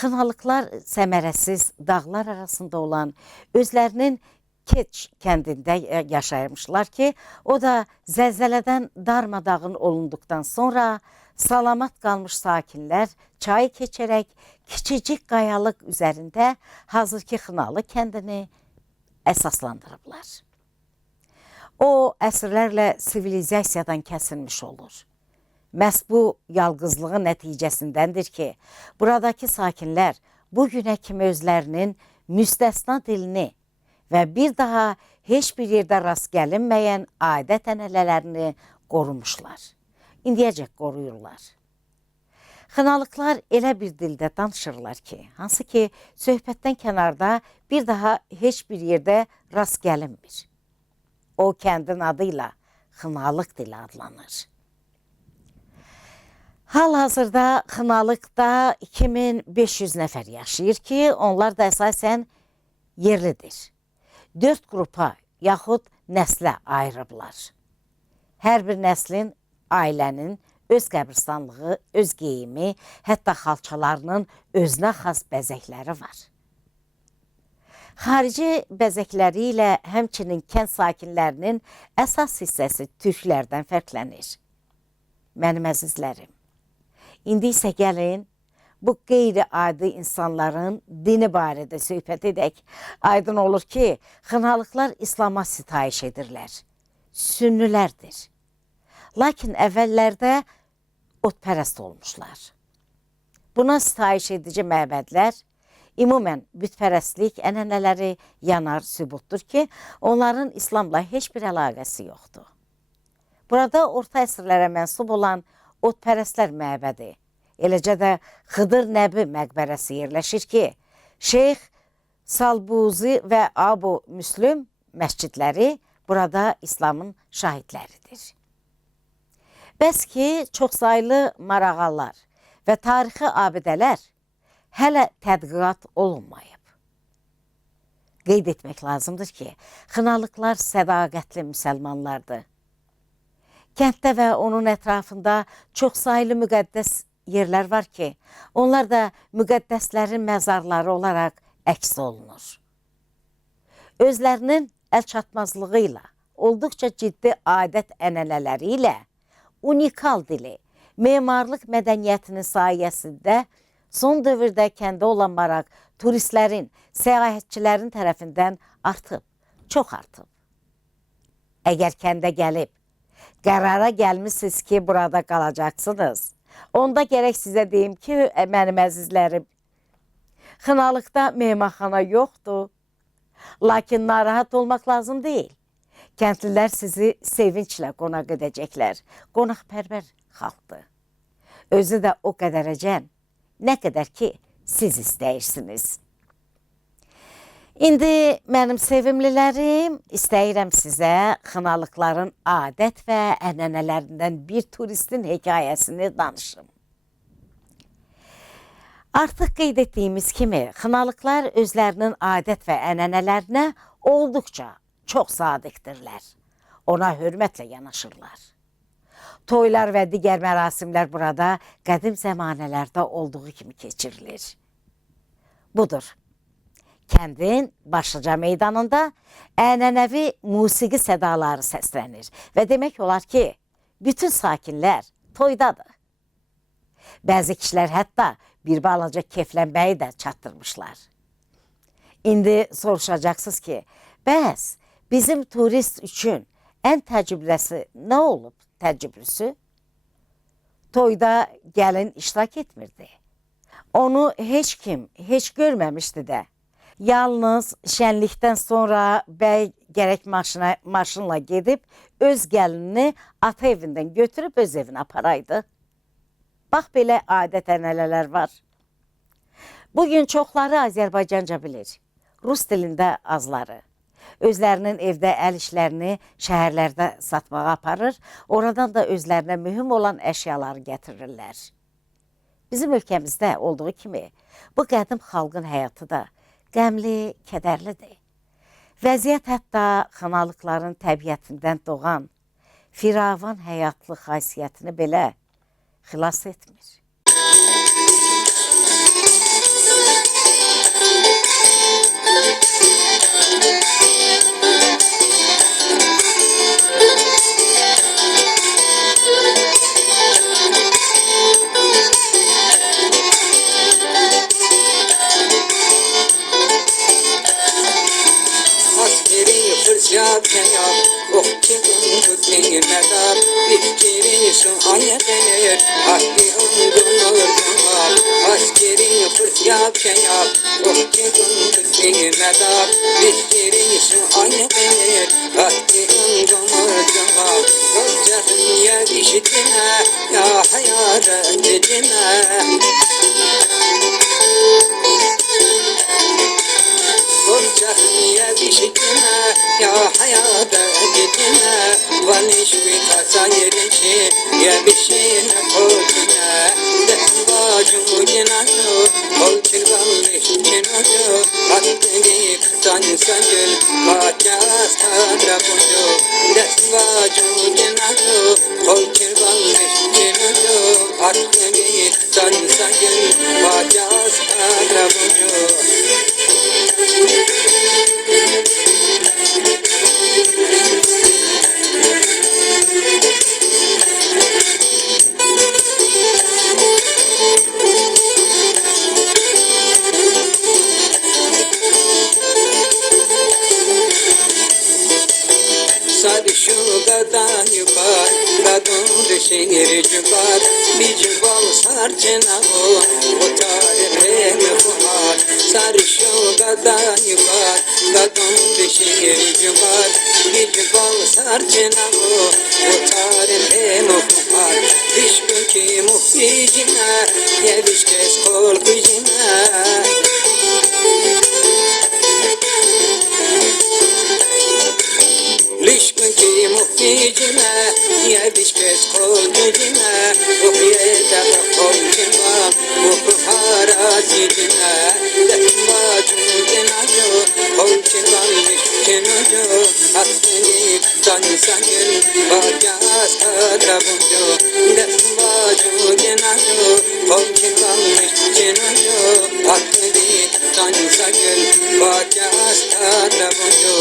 Xınalıqlar səmərəsiz dağlar arasında olan özlərinin Keç kəndində yaşayırmışlar ki, o da zəlzələdən darmadağın olunduqdan sonra salamat qalmış sakinlər çayı keçərək kiçicik qayalıq üzərində hazırki Xınalı kəndini əsaslandırıblar. O, əsrlərlə sivilizasiyadan kəsilmiş olur. Məhz bu yalqızlığın nəticəsindəndir ki, buradakı sakinlər bu günə kimi özlərinin müstəsna dilini və bir daha heç bir yerdə rast gəlinməyən adət-ənənələrini qorumuşlar. İndiyəcək qoruyurlar. Xınalıqlar elə bir dildə danışırlar ki, hansı ki, söhbətdən kənarda bir daha heç bir yerdə rast gəlinmir. O, kəndin adıyla Xınalıq dili adlanır. Hal-hazırda Xınalıqda 2500 nəfər yaşayır ki, onlar da əsasən yerlidir. 4 qrupa yaxud nəslə ayırıblar. Hər bir nəslin, ailənin öz qəbirstanlığı, öz geyimi, hətta xalçalarının özünə xas bəzəkləri var. Xarici bəzəkləri ilə həmçinin kənd sakinlərinin əsas hissəsi türklərdən fərqlənir. Mənim əzizlərim, indi isə gəlin, bu qeyri-adi insanların dini barədə söhbət edək. Aydın olur ki, Xınalıqlar İslama sitayiş edirlər. Sünnilərdir. Lakin əvvəllərdə otpərəst olmuşlar. Buna sitayiş edici məbədlər, ümumən bütpərəstlik ənənələri yanar sübutdur ki, onların İslamla heç bir əlaqəsi yoxdur. Burada orta əsrlərə mənsub olan otpərəstlər məbədi, eləcə də Xıdır Nəbi məqbərəsi yerləşir ki, Şeyx Salbuzi və Abu Müslüm məscidləri burada İslamın şahidləridir. Bəs ki, çoxsaylı marağalar və tarixi abidələr hələ tədqiqat olunmayıb. Qeyd etmək lazımdır ki, Xınalıqlar sədaqətli müsəlmanlardır. Kənddə və onun ətrafında çoxsaylı müqəddəs yerlər var ki, onlar da müqəddəslərin məzarları olaraq əks olunur. Özlərinin əlçatmazlığı ilə, olduqca ciddi adət-ənənələri ilə, unikal dili, memarlıq mədəniyyətinin sayəsində son dövrdə kəndə olan maraq turistlərin, səyahətçilərin tərəfindən artıb, çox artıb. Əgər kəndə gəlib, qərara gəlmişsiniz ki, burada qalacaqsınız, onda gərək sizə deyim ki, mənim əzizlərim, Xınalıqda mehmanxana yoxdur. Lakin narahat olmaq lazım deyil. Kəndlilər sizi sevinclə qonaq edəcəklər. Qonaqpərvər xalqdır. Özü də o qədərəcən, nə qədər ki, siz istəyirsiniz. İndi mənim sevimlilərim, istəyirəm sizə Xınalıqların adət və ənənələrindən bir turistin hekayəsini danışım. Artıq qeyd etdiyimiz kimi, Xınalıqlar özlərinin adət və ənənələrinə olduqca çox sadiqdirlər. Ona hörmətlə yanaşırlar. Toylar və digər mərasimlər burada qədim zəmanələrdə olduğu kimi keçirilir. Budur. Kəndin başlıca meydanında ənənəvi musiqi sədaları səslənir və demək olar ki, bütün sakinlər toydadır. Bəzi kişilər hətta bir balaca keflənməyi də çatdırmışlar. İndi soruşacaqsınız ki, bəs bizim turist üçün ən təcrübəsi nə olub təcrübəsi? Toyda gəlin iştirak etmirdi. Onu heç kim, heç görməmişdi də. Yalnız şənlikdən sonra bəy gərək maşınla gedib öz gəlinini ata evindən götürüb öz evinə aparaydı. Bax, belə adət-ənənələr var. Bugün çoxları Azərbaycanca bilir, rus dilində azları. Özlərinin evdə əl işlərini şəhərlərdə satmağa aparır, oradan da özlərinə mühüm olan əşyaları gətirirlər. Bizim ölkəmizdə olduğu kimi bu qədim xalqın həyatı da qəmli, kədərlidir. Vəziyyət hətta Xınalıqların təbiətindən doğan firavan həyatlı xasiyyətini belə xilas etmir. Askerin suaya denir, hakkı umdurlar. Askerin fırsatken yap, okçun tutmayı medar. Askerin suaya denir, hakkı umdurlar. Kocaman yer işitme, ya hayatı dedime. Kocaman yer işitme, ya hayatı dedime. Vaniş bir kasa yerinci, ya bir şeyine koyuna. Dehvacı cenazı, kol çırvanmış cenazı. Hakkı bir kıtan sancıl, bacağız kadra buncu. Dehvacı cenazı, kol çırvanmış cenazı. Hakkı bir kıtan sancıl, bacağız kadra buncu. Sarışugadan yuvar, radun şehir cüvar. Bir cüval sar cenabı, o tarihe müfuar. Sarışugadan yuvar, radun şehir cüvar. Bir cüval sar cenabı, o tarihe müfuar. Düşkü muhticine, yeviş kez korkucine. Lişkünki muhticime, yeviş kez korkucine. Ruhiyete korkucine, muhara zidine. Dehvacı cenazı, korkucine cenazı. Hakkını tanısan gel, bacağız kadra buncu. Dehvacı cenazı, korkucine cenazı. Hakkını tanısan gel, bacağız kadra buncu.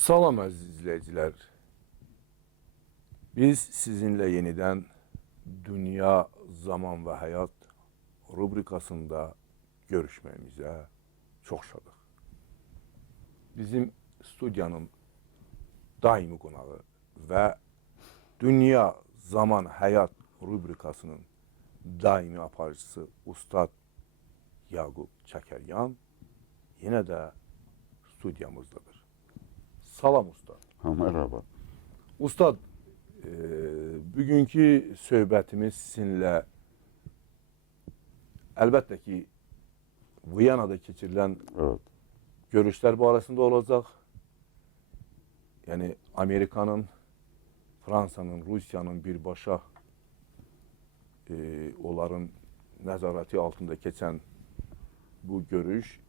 Salam əziz izləyicilər. Biz sizinlə yenidən Dünya, Zaman və Həyat rubrikasında görüşməyimizə çox şadıq. Bizim studiyanın daimi qonağı və Dünya, Zaman, Həyat rubrikasının daimi aparıcısı Ustad Yaqub Çəkəryan yenə də studiyamızdadır. Salam Ustad. Merhaba. Ustad, bugünkü söhbətimiz sizinlə əlbəttə ki, Viyanada keçirilən Evet. görüşlər barəsində olacaq. Yəni, Amerikanın, Fransanın, Rusiyanın birbaşa onların nəzarəti altında keçən bu görüş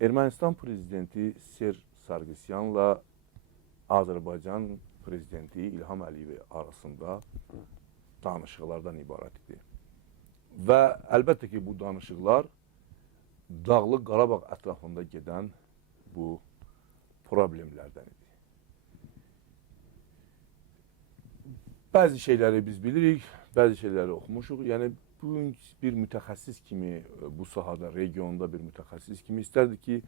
Ermənistan prezidenti Serj Sargsyanla Azərbaycan prezidenti İlham Əliyev arasında danışıqlardan ibarət idi. Və əlbəttə ki, bu danışıqlar Dağlıq Qarabağ ətrafında gedən bu problemlərdən idi. Bəzi şeyləri biz bilirik, bəzi şeyləri oxumuşuq. Yəni, bugün bir mütəxəssis kimi, bu sahada, regionda bir mütəxəssis kimi istərdik ki,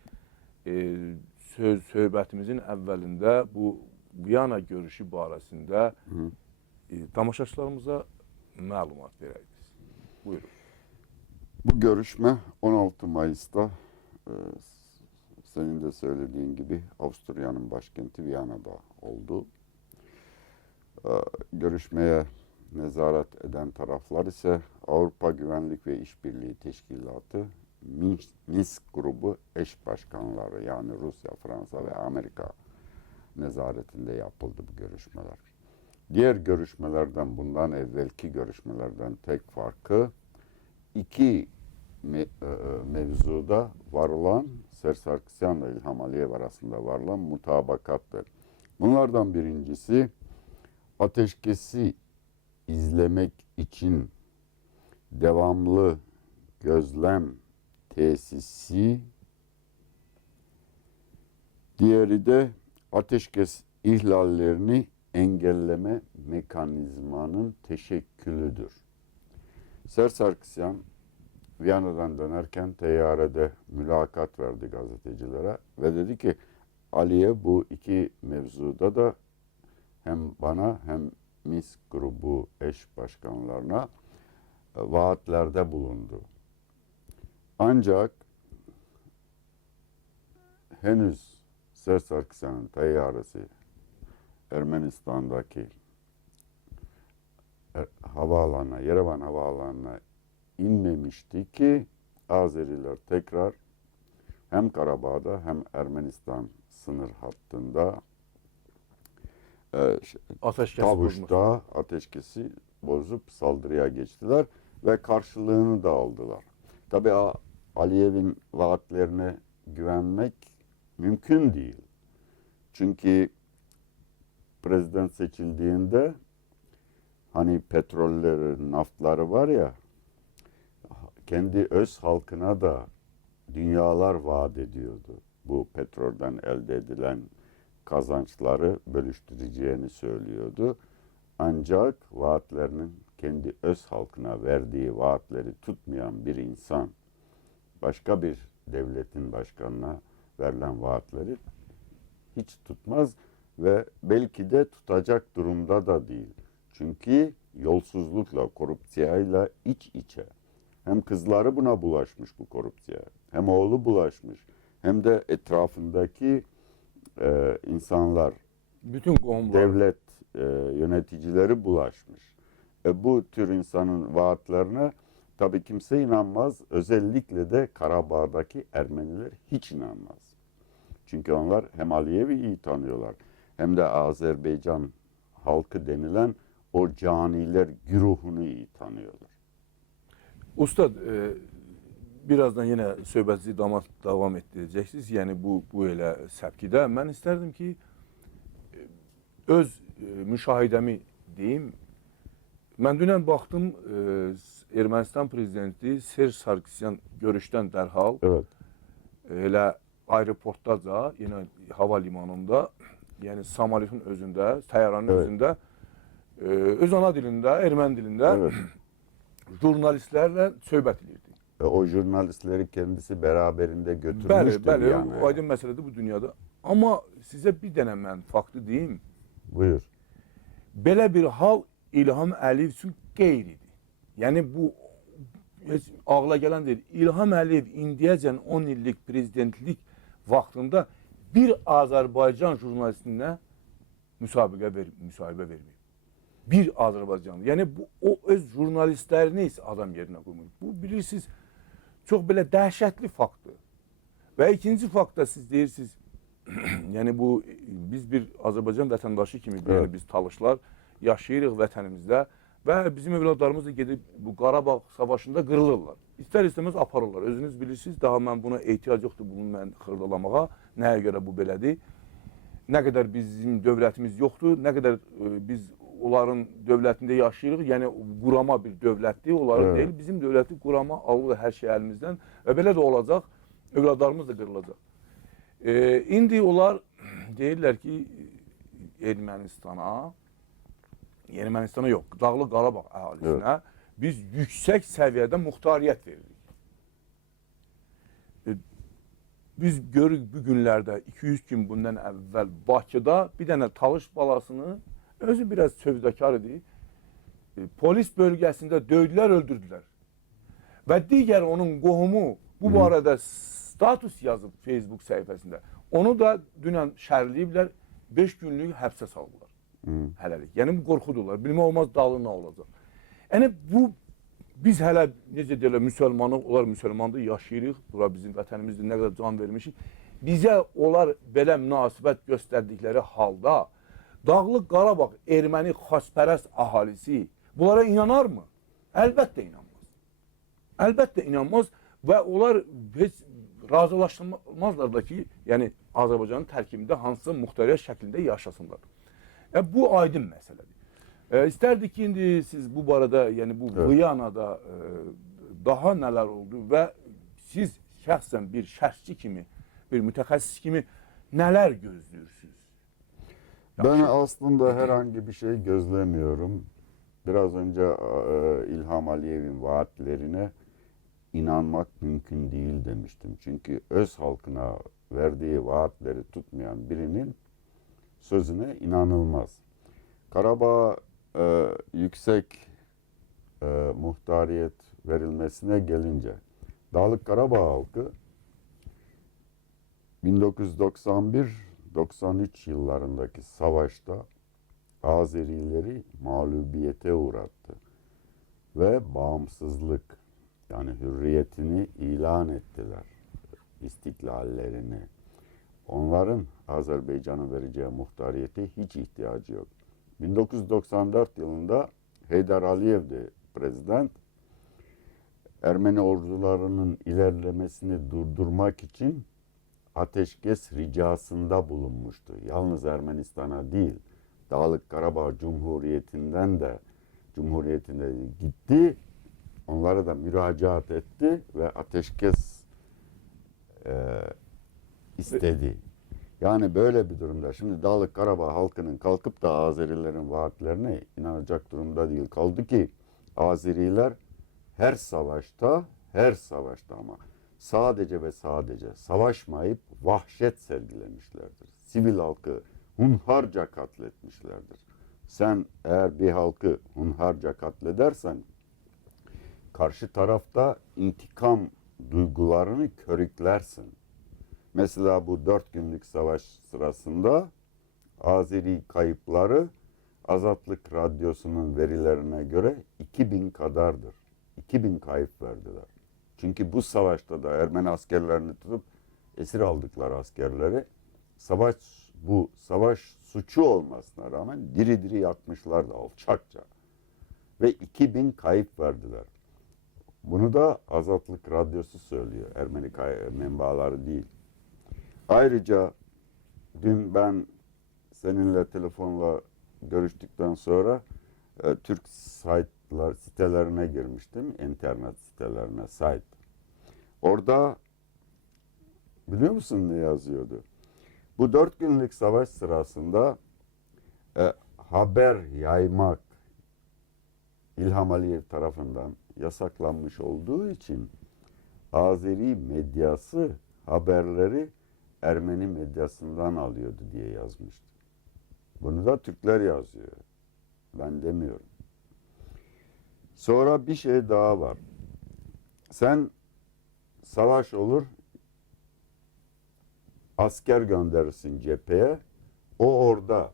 söhbətimizin əvvəlində bu Viyana görüşü barəsində tamaşaçılarımıza məlumat verəydiniz. Buyurun. Bu görüşme 16 Mayıs'ta senin de söylediğin gibi Avusturya'nın başkenti Viyana'da oldu. Görüşmeye nezaret eden taraflar ise Avrupa Güvenlik ve İşbirliği Teşkilatı, Minsk grubu eş başkanları yani Rusya, Fransa ve Amerika nezaretinde yapıldı bu görüşmeler. Diğer görüşmelerden, bundan evvelki görüşmelerden tek farkı iki mevzuda varılan, Serj Sargsyan ile İlham Aliyev arasında varılan mutabakattır. Bunlardan birincisi ateşkesi izlemek için devamlı gözlem tesisi, diğeri de ateşkes ihlallerini engelleme mekanizmanın teşekkülüdür. Serj Sargsyan Viyana'dan dönerken teyyarede mülakat verdi gazetecilere ve dedi ki Aliyev bu iki mevzuda da hem bana hem Minsk grubu eş başkanlarına vaatlerde bulundu. Ancak henüz Serj Sargsyan'ın teyyaresi Ermenistan'daki havaalanına, Yerevan havaalanına inmemişti ki Azeriler tekrar hem Karabağ'da hem Ermenistan sınır hattında Tabuş'ta ateşkesi bozup saldırıya geçtiler ve karşılığını da aldılar. Tabii Aliyev'in vaatlerine güvenmek mümkün değil. Çünkü prezident seçildiğinde hani petrolleri, naftları var ya, kendi öz halkına da dünyalar vaat ediyordu. Bu petrolden elde edilen kazançları bölüştüreceğini söylüyordu. Ancak vaatlerinin kendi öz halkına verdiği vaatleri tutmayan bir insan, başka bir devletin başkanına verilen vaatleri hiç tutmaz ve belki de tutacak durumda da değil. Çünkü yolsuzlukla, korupsiyayla iç içe. Hem kızları buna bulaşmış bu korupsiya, hem oğlu bulaşmış, hem de etrafındaki insanlar, bütün devlet yöneticileri bulaşmış. Bu tür insanın vaatlerine tabii kimse inanmaz. Özellikle de Karabağ'daki Ermeniler hiç inanmaz. Çünkü onlar hem Aliyev'i iyi tanıyorlar hem de Azerbaycan halkı denilen o caniler güruhunu iyi tanıyorlar. Ustad, birazdan yenə söhbətinizi davam etdirəcəksiniz. Yəni bu elə səpkidə. Mən istərdim ki, öz müşahidəmi deyim. Mən dünən baxdım, Ermənistan prezidenti Serj Sargsyan görüşdən dərhal Evet. elə aeroportdaca, yenə hava limanında, yəni samolyotun özündə, təyyarənin Evet. özündə öz ana dilində, erməni dilində Evet. jurnalistlərlə söhbət edirdi. Ve o jurnalistleri kendisi beraberinde Bəli, götürmüştür bəli, yani. aydın məsələdir bu dünyada. Amma sizə bir dənə mən faktı deyim. Buyur. Belə bir hal İlham Əliyev üçün qeyridir. Yəni bu heç ağla gələn deyil. İlham Əliyev indiyəcən 10 illik prezidentlik vaxtında bir Azərbaycan jurnalistinə müsahibə verməyib. Bir Azərbaycan. Yəni bu o öz jurnalistlərini isə adam yerinə qoymayıb. Bu bilirsiniz çox belə dəhşətli faktdır. Və ikinci faktda siz deyirsiniz, yəni bu biz bir Azərbaycan vətəndaşı kimi Evet. yəni biz talışlar yaşayırıq vətənimizdə və bizim övladlarımız da gedib bu Qarabağ savaşında qırılırlar. İstər-istəməz aparırlar. Özünüz bilirsiniz, daha mən buna ehtiyac yoxdur bunu mən xırdalamağa. Nəyə görə bu belədir? Nə qədər bizim dövlətimiz yoxdur, nə qədər biz onların dövlətində yaşayırıq. Yəni qurama bir dövlətdir, onların Evet. deyil. Bizim dövləti qurama alır hər şey əlimizdən və belə də olacaq. Övladlarımız da qırılacaq. İndi onlar deyirlər ki Ermənistana yox, Dağlıq Qarabağ əhalisinə biz yüksək səviyyədə muxtariyyət veririk. Biz görürük bu günlərdə 200 gün bundan əvvəl Bakıda bir dənə talış balasını özü biraz sövdəkar idi. Polis bölgəsində döydülər, öldürdülər. Və digər onun qohumu bu barədə status yazıb Facebook səhifəsində. Onu da dünən şərləyiblər, 5 günlük həbsə saldılar. Hələlik. Yəni bu qorxudurlar. Bilmə olmaz dalı nə olacaq. Yəni bu biz hələ necə deyirlər müsəlmanıq, onlar müsəlmandır, yaşayırıq. Bura bizim vətənimizdir, nə qədər can vermişik. Bizə onlar belə münasibət göstərdikləri halda Dağlıq Qarabağ erməni xaspərəst əhalisi bunlara inanarmı? Əlbəttə inanmaz. Əlbəttə inanmaz və onlar heç razılaşmazlar da ki, yəni Azərbaycanın tərkibində hansısa muxtariyyət şəklində yaşasınlar. Bu aydın məsələdir. İstərdik ki, indi siz bu barədə, yəni bu Viyanada daha nələr oldu və siz şəxsən bir şərhçi kimi, bir mütəxəssis kimi nələr gözləyirsiniz? Ben aslında herhangi bir şey gözlemiyorum. Biraz önce İlham Aliyev'in vaatlerine inanmak mümkün değil demiştim. Çünkü öz halkına verdiği vaatleri tutmayan birinin sözüne inanılmaz. Karabağ yüksek muhtariyet verilmesine gelince Dağlık Karabağ halkı 1991-93 yıllarındaki savaşta Azerileri mağlubiyete uğrattı ve bağımsızlık yani hürriyetini ilan ettiler, istiklallerini. Onların Azerbaycan'a vereceği muhtariyete hiç ihtiyacı yok. 1994 yılında Heydar Aliyev'di prezident. Ermeni ordularının ilerlemesini durdurmak için ateşkes ricasında bulunmuştu. Yalnız Ermenistan'a değil, Dağlık Karabağ Cumhuriyeti'nde gitti. Onlara da müracaat etti ve ateşkes istedi. Yani böyle bir durumda şimdi Dağlık Karabağ halkının kalkıp da Azerilerin vaatlerine inanacak durumda değil. Kaldı ki Azeriler her savaşta ama sadece ve sadece savaşmayıp vahşet sergilemişlerdir. Sivil halkı hunharca katletmişlerdir. Sen eğer bir halkı hunharca katledersen karşı tarafta intikam duygularını körüklersin. Mesela bu 4 günlük savaş sırasında Azeri kayıpları Azatlık Radyosu'nun verilerine göre 2000 kadardır. 2000 kayıp verdiler. Çünkü bu savaşta da Ermeni askerlerini tutup esir aldıkları askerleri savaş suçu olmasına rağmen diri diri yakmışlardı alçakça. Ve 2000 kayıp verdiler. Bunu da Azatlık Radyosu söylüyor. Ermeni menbaaları değil. Ayrıca dün ben seninle telefonla görüştükten sonra Türk sitelerine girmiştim. İnternet sitelerine, site. Orada Biliyor musun ne yazıyordu? Bu 4 günlük savaş sırasında haber yaymak İlham Aliyev tarafından yasaklanmış olduğu için Azeri medyası haberleri Ermeni medyasından alıyordu diye yazmıştı. Bunu da Türkler yazıyor. Ben demiyorum. Sonra bir şey daha var. Sen savaş olur, asker gönderirsin cepheye. O orada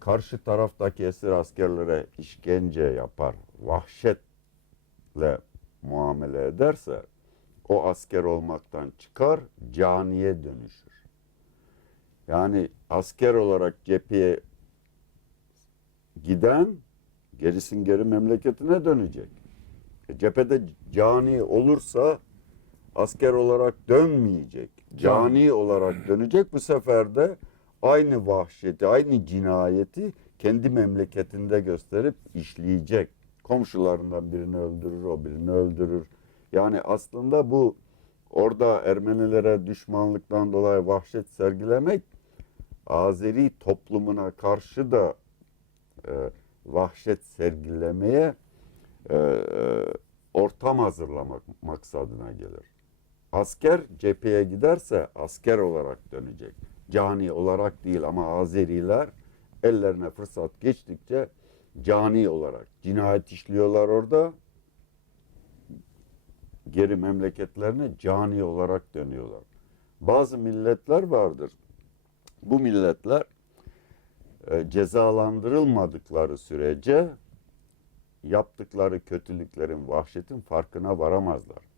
karşı taraftaki esir askerlere işkence yapar, vahşetle muamele ederse o asker olmaktan çıkar, caniye dönüşür. Yani asker olarak cepheye giden gerisin geri memleketine dönecek. Cephede cani olursa asker olarak dönmeyecek. Cani olarak dönecek. Bu sefer de aynı vahşeti, aynı cinayeti kendi memleketinde gösterip işleyecek. Komşularından birini öldürür, o birini öldürür. Yani aslında bu orada Ermenilere düşmanlıktan dolayı vahşet sergilemek, Azeri toplumuna karşı da vahşet sergilemeye ortam hazırlamak maksadına gelir. Asker cepheye giderse asker olarak dönecek. Cani olarak değil, ama Azeriler ellerine fırsat geçtikçe cani olarak cinayet işliyorlar orada. Geri memleketlerine cani olarak dönüyorlar. Bazı milletler vardır. Bu milletler cezalandırılmadıkları sürece yaptıkları kötülüklerin, vahşetin farkına varamazlar.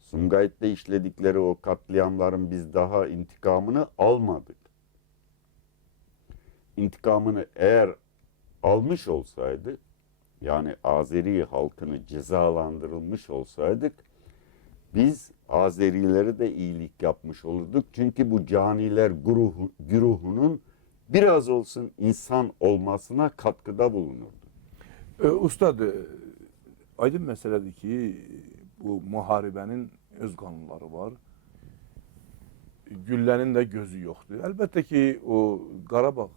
Sumgayit'te işledikleri o katliamların biz daha intikamını almadık. İntikamını eğer almış olsaydık, yani Azeri halkını cezalandırılmış olsaydık, biz Azerileri de iyilik yapmış olurduk. Çünkü bu caniler güruhunun biraz olsun insan olmasına katkıda bulunurdu. Ustad, aydın məsələdir ki, bu müharibənin öz qanunları var. Güllənin də gözü yoxdur. Əlbəttə ki, o Qarabağ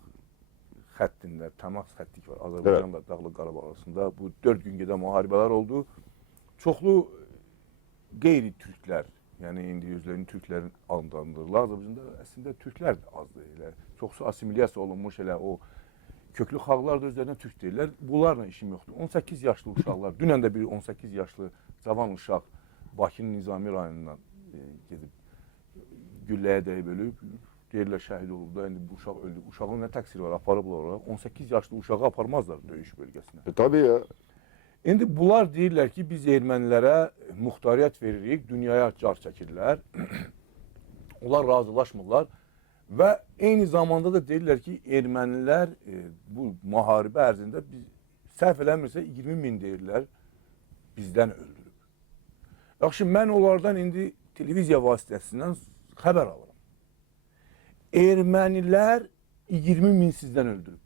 xəttində təmas xəttik var. Azərbaycanla Dağlıq Qarabağ arasında bu 4 gün gedən müharibələr oldu. Çoxlu qeyri-türklər, yəni indi özlərini türklərin adlandırırlar. Azərbaycanda əslində türklər də azdır. Elə çoxsu assimilyasiya olunmuş elə o köklü xalqlar da özlərinə türk deyirlər. Bunlarla işim yoxdur. 18 yaşlı uşaqlar, dünən də bir 18 yaşlı cavan uşaq Bakının Nizami rayonundan gedib gülləyə dəyib ölüb. Deyirlər şəhid olub da, indi bu uşaq öldü. Uşağın nə təqsiri var, aparıblar oraya. 18 yaşlı uşağı aparmazlar döyüş bölgəsinə. Tabii ya. İndi bunlar deyirlər ki, biz ermənilərə muxtariyyət veririk, dünyaya car çəkirlər. Onlar razılaşmırlar. Və eyni zamanda da deyirlər ki, ermənilər bu müharibə ərzində səhv eləmirsə 20 min deyirlər bizdən öldürüb. Yaxşı, mən onlardan indi televiziya vasitəsindən xəbər alıram. Ermənilər 20 min sizdən öldürüb.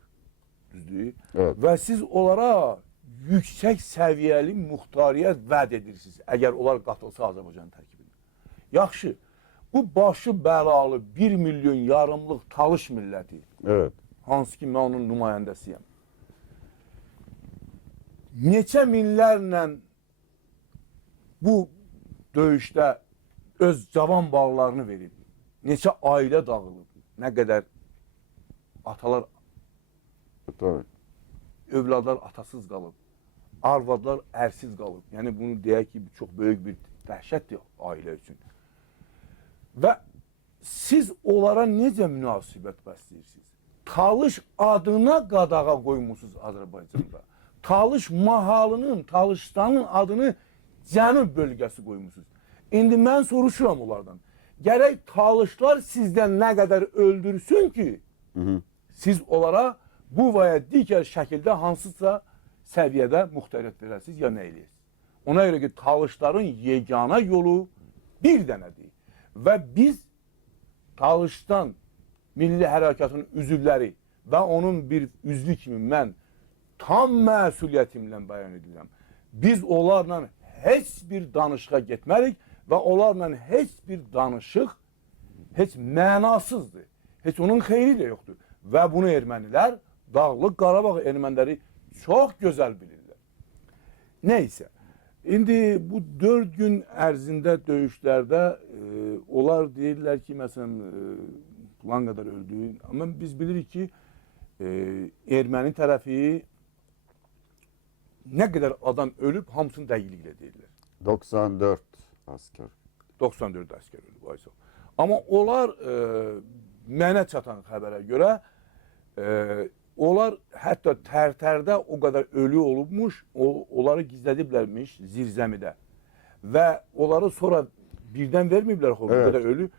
Düzdür? Evet. Və siz onlara yüksək səviyyəli muxtariyyət vəd edirsiniz, əgər onlar qatılsa Azərbaycan tərkibində. Yaxşı, bu başı bəlalı 1 milyon yarımlıq Talış milləti, Evet. hansı ki mən onun nümayəndəsiyəm, neçə minlərlə bu döyüşdə öz cavan bağlarını verib, neçə ailə dağılıb, nə qədər atalar, Tabii. övladlar atasız qalıb, arvadlar ərsiz qalıb. Yəni bunu deyək ki, çox böyük bir dəhşətdir ailə üçün. Və siz onlara necə münasibət bəsləyirsiniz? Talış adına qadağa qoymusunuz Azərbaycanda. Talış mahalının, Talışstanın adını Cənub bölgəsi qoymusunuz. İndi mən soruşuram onlardan. Gərək Talışlar sizdən nə qədər öldürsün ki, siz onlara bu və ya digər şəkildə hansısa səviyyədə muxtariyyət verəsiniz ya nə eləyirsiniz? Ona görə ki, Talışların yeganə yolu bir dənədir. Və biz Talışstan Milli Hərəkatının üzvləri və onun bir üzvü kimi mən tam məsuliyyətimlə bəyan edirəm. Biz onlarla heç bir danışığa getmərik və onlarla heç bir danışıq heç mənasızdır. Heç onun xeyri də yoxdur. Və bunu ermənilər, Dağlıq Qarabağ erməniləri çox gözəl bilirlər. Neysə, indi bu 4 gün ərzində döyüşlərdə onlar deyirlər ki, məsələn, filan qədər öldü. Amma biz bilirik ki, erməni tərəfi nə qədər adam ölüb, hamısını dəqiqliklə deyirlər. 94 asker. 94 əskər ölüb, Aysel. Amma onlar mənə çatan xəbərə görə onlar hətta Tərtərdə o qədər ölü olubmuş, onları gizlədiblərmiş zirzəmidə. Və onları sonra birdən verməyiblər o qədər ölü.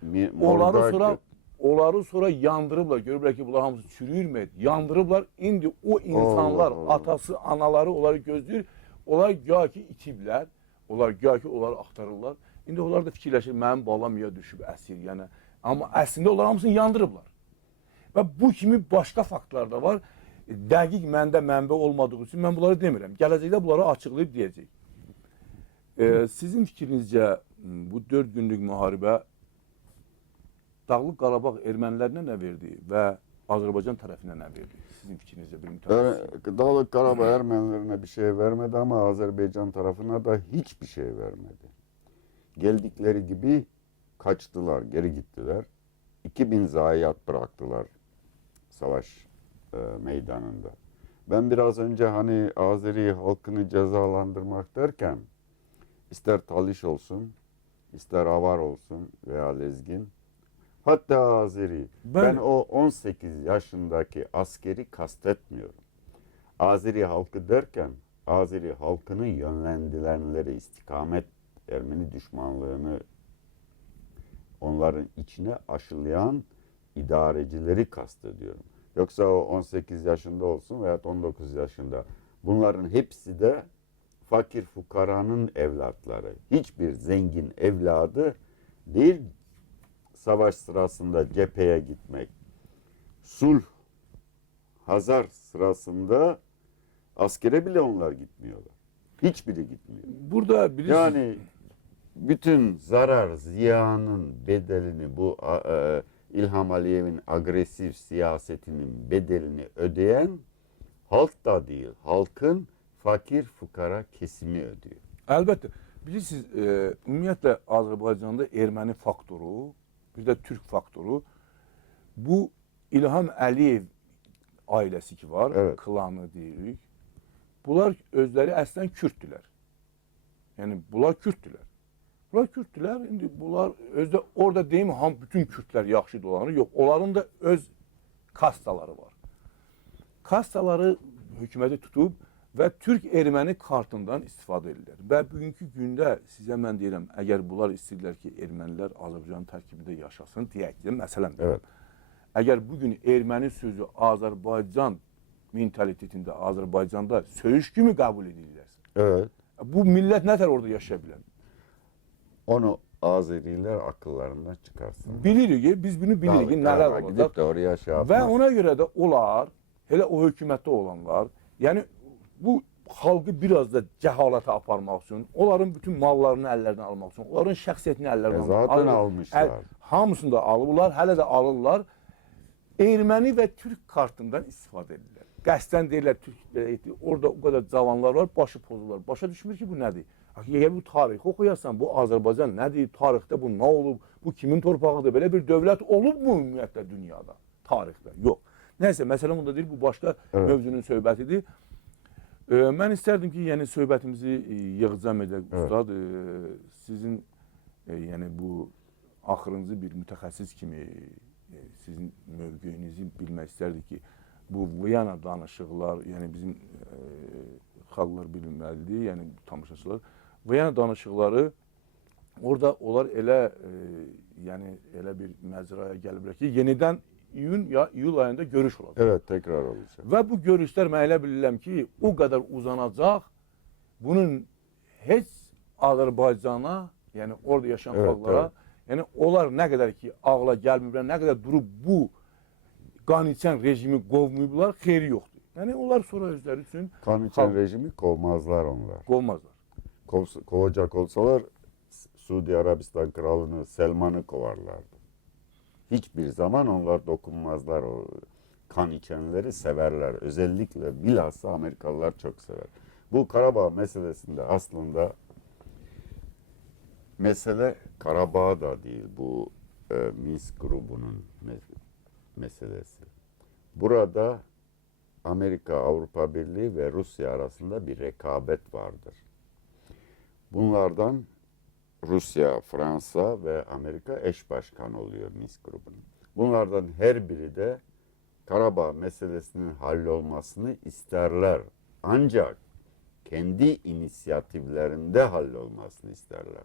Onları sonra yandırıblar. Görürlər ki, bunlar hamısı çürüyürmü? Yandırıblar. İndi o insanlar, atası, anaları onları gözləyir. Onlar güya ki itiblər. Onlar güya ki onları axtarırlar. İndi onlar da fikirləşir, mənim balam ya düşüb əsir. Yəni, amma əslində onlar hamısını yandırıblar. Və bu kimi başqa faktlar da var. Dəqiq məndə mənbə olmadığı üçün mən bunları demirəm. Gələcəkdə bunları açıqlayıb deyəcək. Sizin fikrinizcə bu 4 günlük müharibə Dağlıq Qarabağ ermənilərinə nə verdi və Azərbaycan tərəfinə nə verdi? Sizin fikrinizcə bir mütəxəssis. Dağlıq Qarabağ ermənilərine bir şey vermedi ama Azerbaycan tarafına da hiçbir şey vermedi. Geldikleri gibi kaçtılar, geri gittiler. 2000 zayiat bıraktılar savaş meydanında. Ben biraz önce hani Azeri halkını cezalandırmak derken ister Taliş olsun, ister Avar olsun veya Lezgin, hatta Azeri. Ben o 18 yaşındaki askeri kastetmiyorum. Azeri halkı derken Azeri halkını yönlendirenleri, istikamet Ermeni düşmanlığını onların içine aşılayan idarecileri kastediyorum. Yoksa o 18 yaşında olsun veya 19 yaşında. Bunların hepsi de fakir fukaranın evlatları. Hiçbir zengin evladı değil savaş sırasında cepheye gitmek. Sulh, Hazar sırasında askere bile onlar gitmiyorlar. Hiçbiri gitmiyor. Burada bilirsiniz... Yani bütün zarar, ziyanın bedelini bu İlham Aliyev'in agresif siyasetinin bedelini ödeyen halk da değil, halkın fakir fukara kesimi ödüyor. Əlbəttə. Bilirsiniz, ümumiyyətlə Azərbaycanda erməni faktoru, bir də türk faktoru, bu İlham Əliyev ailəsi ki var, evet. Klanı deyirik. Bunlar özləri əslən Kürddülər. Yəni, bunlar Kürddülər. Bunlar Kürddülər, indi bunlar özdə, orada deyim, bütün Kürdlər yaxşı dolanır. Yox, onların da öz kastaları var. Kastaları hökuməti tutub və Türk-Erməni kartından istifadə edirlər. Və bugünkü gündə sizə mən deyirəm, əgər bunlar istəyirlər ki, ermənilər Azərbaycanın tərkibində yaşasın, deyək ki, məsələn, evet. Əgər bugün erməni sözü Azərbaycan mentalitetində, Azərbaycanda söyüş kimi qəbul edilirlərsə, evet. Bu millət nətər orada yaşaya bilər? Onu Azeriler akıllarından çıkarsın. Bilirik ki, biz bunu bilirik ki, nələr olacaq. Gidip de oraya şey yapmaz. Və ona görə də onlar, elə o hökumətdə olanlar, yəni bu xalqı biraz da cəhalətə aparmaq üçün, onların bütün mallarını əllərdən almaq üçün, onların şəxsiyyətini əllərdən almaq üçün. Zaten almışlar. Hamısını da alıblar, hələ də alırlar. Erməni və türk kartından istifadə edirlər. Qəsdən deyirlər, orada o qədər cavanlar var, başı pozurlar. Başa düşmür ki, bu nədir? Əgər bu tarixi oxuyarsan, bu Azərbaycan nədir, tarixdə bu nə olub, bu kimin torpağıdır, belə bir dövlət olub mu ümumiyyətlə dünyada, tarixdə? Yox. Nəysə, məsələn onda deyil, bu başqa mövzunun söhbətidir. Mən istərdim ki, yəni söhbətimizi yığcam edək, ustad. Sizin yəni bu axırıncı bir mütəxəssis kimi sizin mövqeyinizi bilmək istərdik ki, bu Viyana danışıqlar, yəni bizim xalqlar bilməlidir, yəni tamaşaçılar. Viyana danışıqları, orada onlar elə, yəni elə bir məcraya gəliblər ki, yenidən iyun ya iyul ayında görüş olacaq. Evet, tekrar olacaq. Və bu görüşlər mən elə bilirəm ki, o qədər uzanacaq, bunun heç Azərbaycana, yəni orada yaşayan xalqlara, yəni onlar nə qədər ki, ağla gəlməyiblər, nə qədər durub bu qan içən rejimi qovmayıblar, xeyri yoxdur. Yəni onlar sonra özləri üçün... Kan içen rejimi kovmazlar onlar. Qovmazlar. Kovacak olsalar Suudi Arabistan kralını Selman'ı kovarlardı. Hiçbir zaman onlar dokunmazlar. O kan içenleri severler. Özellikle bilhassa Amerikalılar çok sever. Bu Karabağ meselesinde aslında mesele Karabağ da değil. Bu Minsk grubunun meselesi. Burada Amerika, Avrupa Birliği ve Rusya arasında bir rekabet vardır. Bunlardan Rusya, Fransa ve Amerika eş başkan oluyor Minsk grubunun. Bunlardan her biri de Karabağ meselesinin hallolmasını isterler. Ancak kendi inisiyatiflerinde hallolmasını isterler.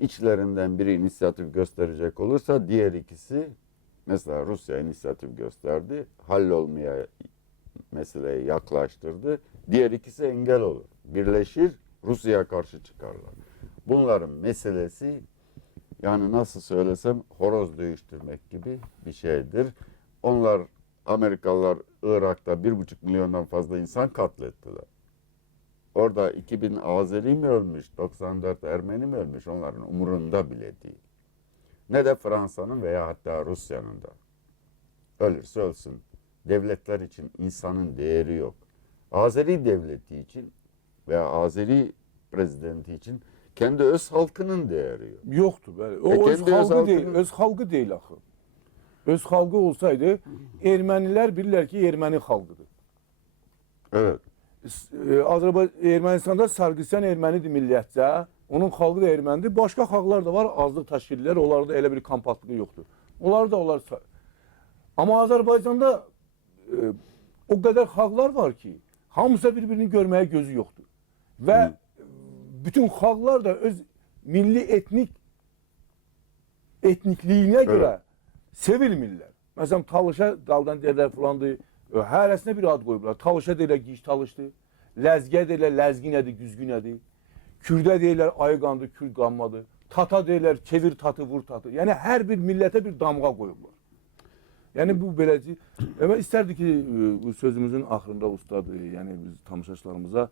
İçlerinden biri inisiyatif gösterecek olursa diğer ikisi, mesela Rusya inisiyatif gösterdi, hallolmaya meseleyi yaklaştırdı. Diğer ikisi engel olur. Birleşir, Rusya'ya karşı çıkarlar. Bunların meselesi, yani nasıl söylesem, horoz dövüştürmek gibi bir şeydir. Onlar, Amerikalılar Irak'ta 1,5 milyondan fazla insan katlettiler. Orada 2000 Azeri mi ölmüş, 94 Ermeni mi ölmüş, onların umurunda bile değil. Ne de Fransa'nın veya hatta Rusya'nın da. Ölürse ölsün. Devletler için insanın değeri yok. Azeri devleti için veya Azeri prezidenti için kendi öz halkının değeri yok. Yoktu böyle. O öz kendi öz halkı değil, halkının- öz halkı değil axı. Öz halkı olsaydı Ermənilər bilirlər ki, Erməni xalqıdır. Evet. Ermənistanda Sarkisyan ermənidir millətcə, onun xalqı da ermənidir. Başqa xalqlar da var, azlıq təşkil edirlər, onlarda elə bir kompaktlığı yoxdur. Onlar da onlar. Amma Azərbaycanda o qədər xalqlar var ki, hamısı bir-birini görməyə gözü yoxdur. Və bütün xalqlar da öz milli etnikliyinə görə sevilmirlər. Məsələn, Talışa daldan deyirlər filandır, hərəsinə bir ad qoyublar. Talışa deyirlər gic talışdır, Ləzgiyə deyirlər ləzginədir, güzgünədir. Kürdə deyirlər ayı qandır, kürd qanmadır. Tata deyirlər çevir tatı, vur tatı. Yəni hər bir millətə bir damğa qoyublar. Yəni bu beləcə. Mən istərdik ki, bu sözümüzün axırında ustad, yəni biz tamaşaçılarımıza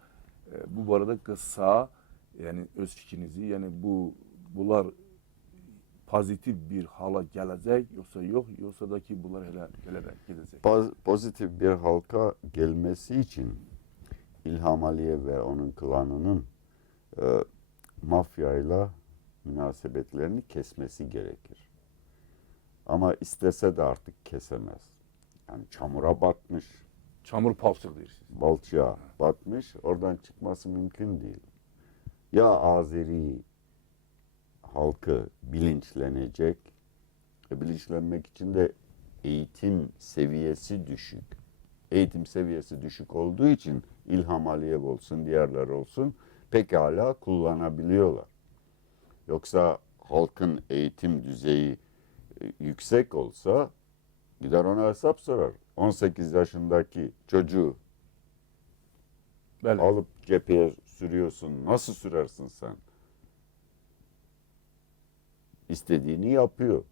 bu barədə qısa, yəni öz fikrinizi, yəni bunlar pozitiv bir hala gələcək, yoxsa yox, yoxsa da ki bunlar elə də gedəcək. Pozitif bir halka gelmesi için İlham Aliyev ve onun klanının mafyayla münasebetlerini kesmesi gerekir. Ama istese de artık kesemez. Yani çamura batmış, Çamur palçıq deyirsiniz. balçığa batmış, oradan çıkması mümkün değil. Ya Azeri halkı bilinçlenecek, bilinçlenmek için de eğitim seviyesi düşük. Eğitim seviyesi düşük olduğu için İlham Aliyev olsun, diğerler olsun pekala kullanabiliyorlar. Yoksa halkın eğitim düzeyi yüksek olsa gider ona hesap sorar. 18 yaşındaki çocuğu Bəli. alıp cepheye sürüyorsun. Nasıl sürersin sen? İstediğini yapıyor.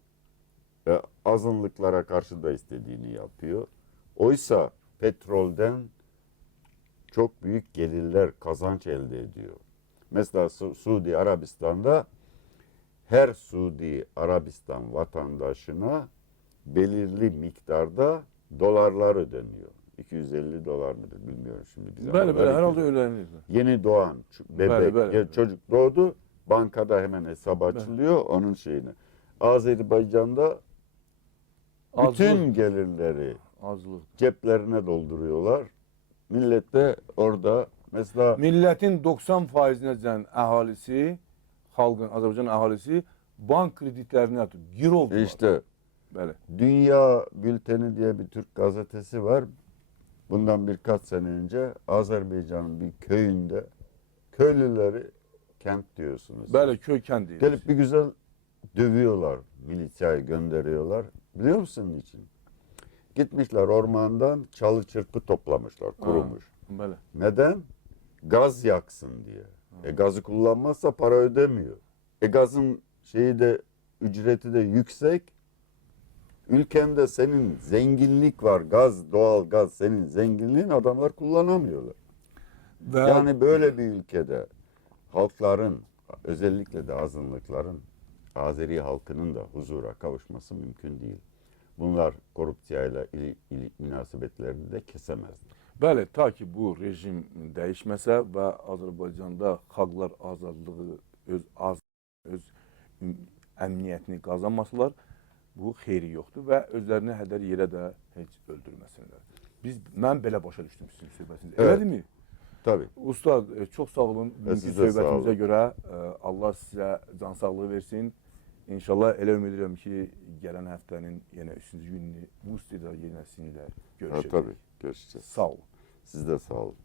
Azınlıklara karşı da istediğini yapıyor. Oysa petrolden çok büyük gelirler, kazanç elde ediyor. Mesela Suudi Arabistan'da her Suudi Arabistan vatandaşına belirli miktarda dolarlar ödeniyor. 250 dolar mıdır bilmiyorum şimdi. Biz Bəli, ama herhalde öyle. Yeni doğan bebek, Bəli, bəli. ya çocuk doğdu, bankada hemen hesap açılıyor onun şeyine. Azerbaycan'da bütün gelirleri Azlıq. ceplerine dolduruyorlar. Millet de orada mesela Millətin 90%-dən əhalisi, xalqın, Azərbaycan əhalisi bank kreditlərini atıb, girov var. işte Bəli. Dünya Bülteni diye bir Türk gazetesi var. Bundan birkaç sene önce Azerbaycan'ın bir köyünde köylüleri kent diyorsunuz. Bəli, köy kənd deyilir. Gelip bir güzel dövüyorlar. Milisyayı gönderiyorlar. Biliyor musun niçin? Gitmişler ormandan çalı çırpı toplamışlar. Kurumuş. Bəli. Neden? Gaz yaksın diye. Gazı kullanmazsa para ödemiyor. Gazın şeyi de ücreti de yüksek. Ülkende senin zenginlik var. Gaz, doğal gaz senin zenginliğin, adamlar kullanamıyorlar. Və Yani böyle bir ülkede halkların özellikle de azınlıkların, Azeri halkının da huzura kavuşması mümkün değil. Bunlar korrupsiyayla münasebetlerini de kesemezler. Bəli, ta ki bu rejim dəyişməsə və Azərbaycanda xalqlar azadlığı, öz əmniyyətini qazanmasalar, bu xeyri yoxdur və özlərini hədər yerə də heç öldürməsinlər. Mən belə başa düşdüm sizin söhbətinizi. Evet. Elədirmi? Tabii. Ustad, çox sağ olun. Bugünkü Siz də sağ söhbətimizə olun. görə Allah sizə can sağlığı versin. İnşallah elə ümid edirəm ki, gələn həftənin yenə 3-cü gününü bu studiyoda yenə sizinlə görüşəcək. Tabii, görüşeceğiz. Sağ olun. Siz de sağ olun.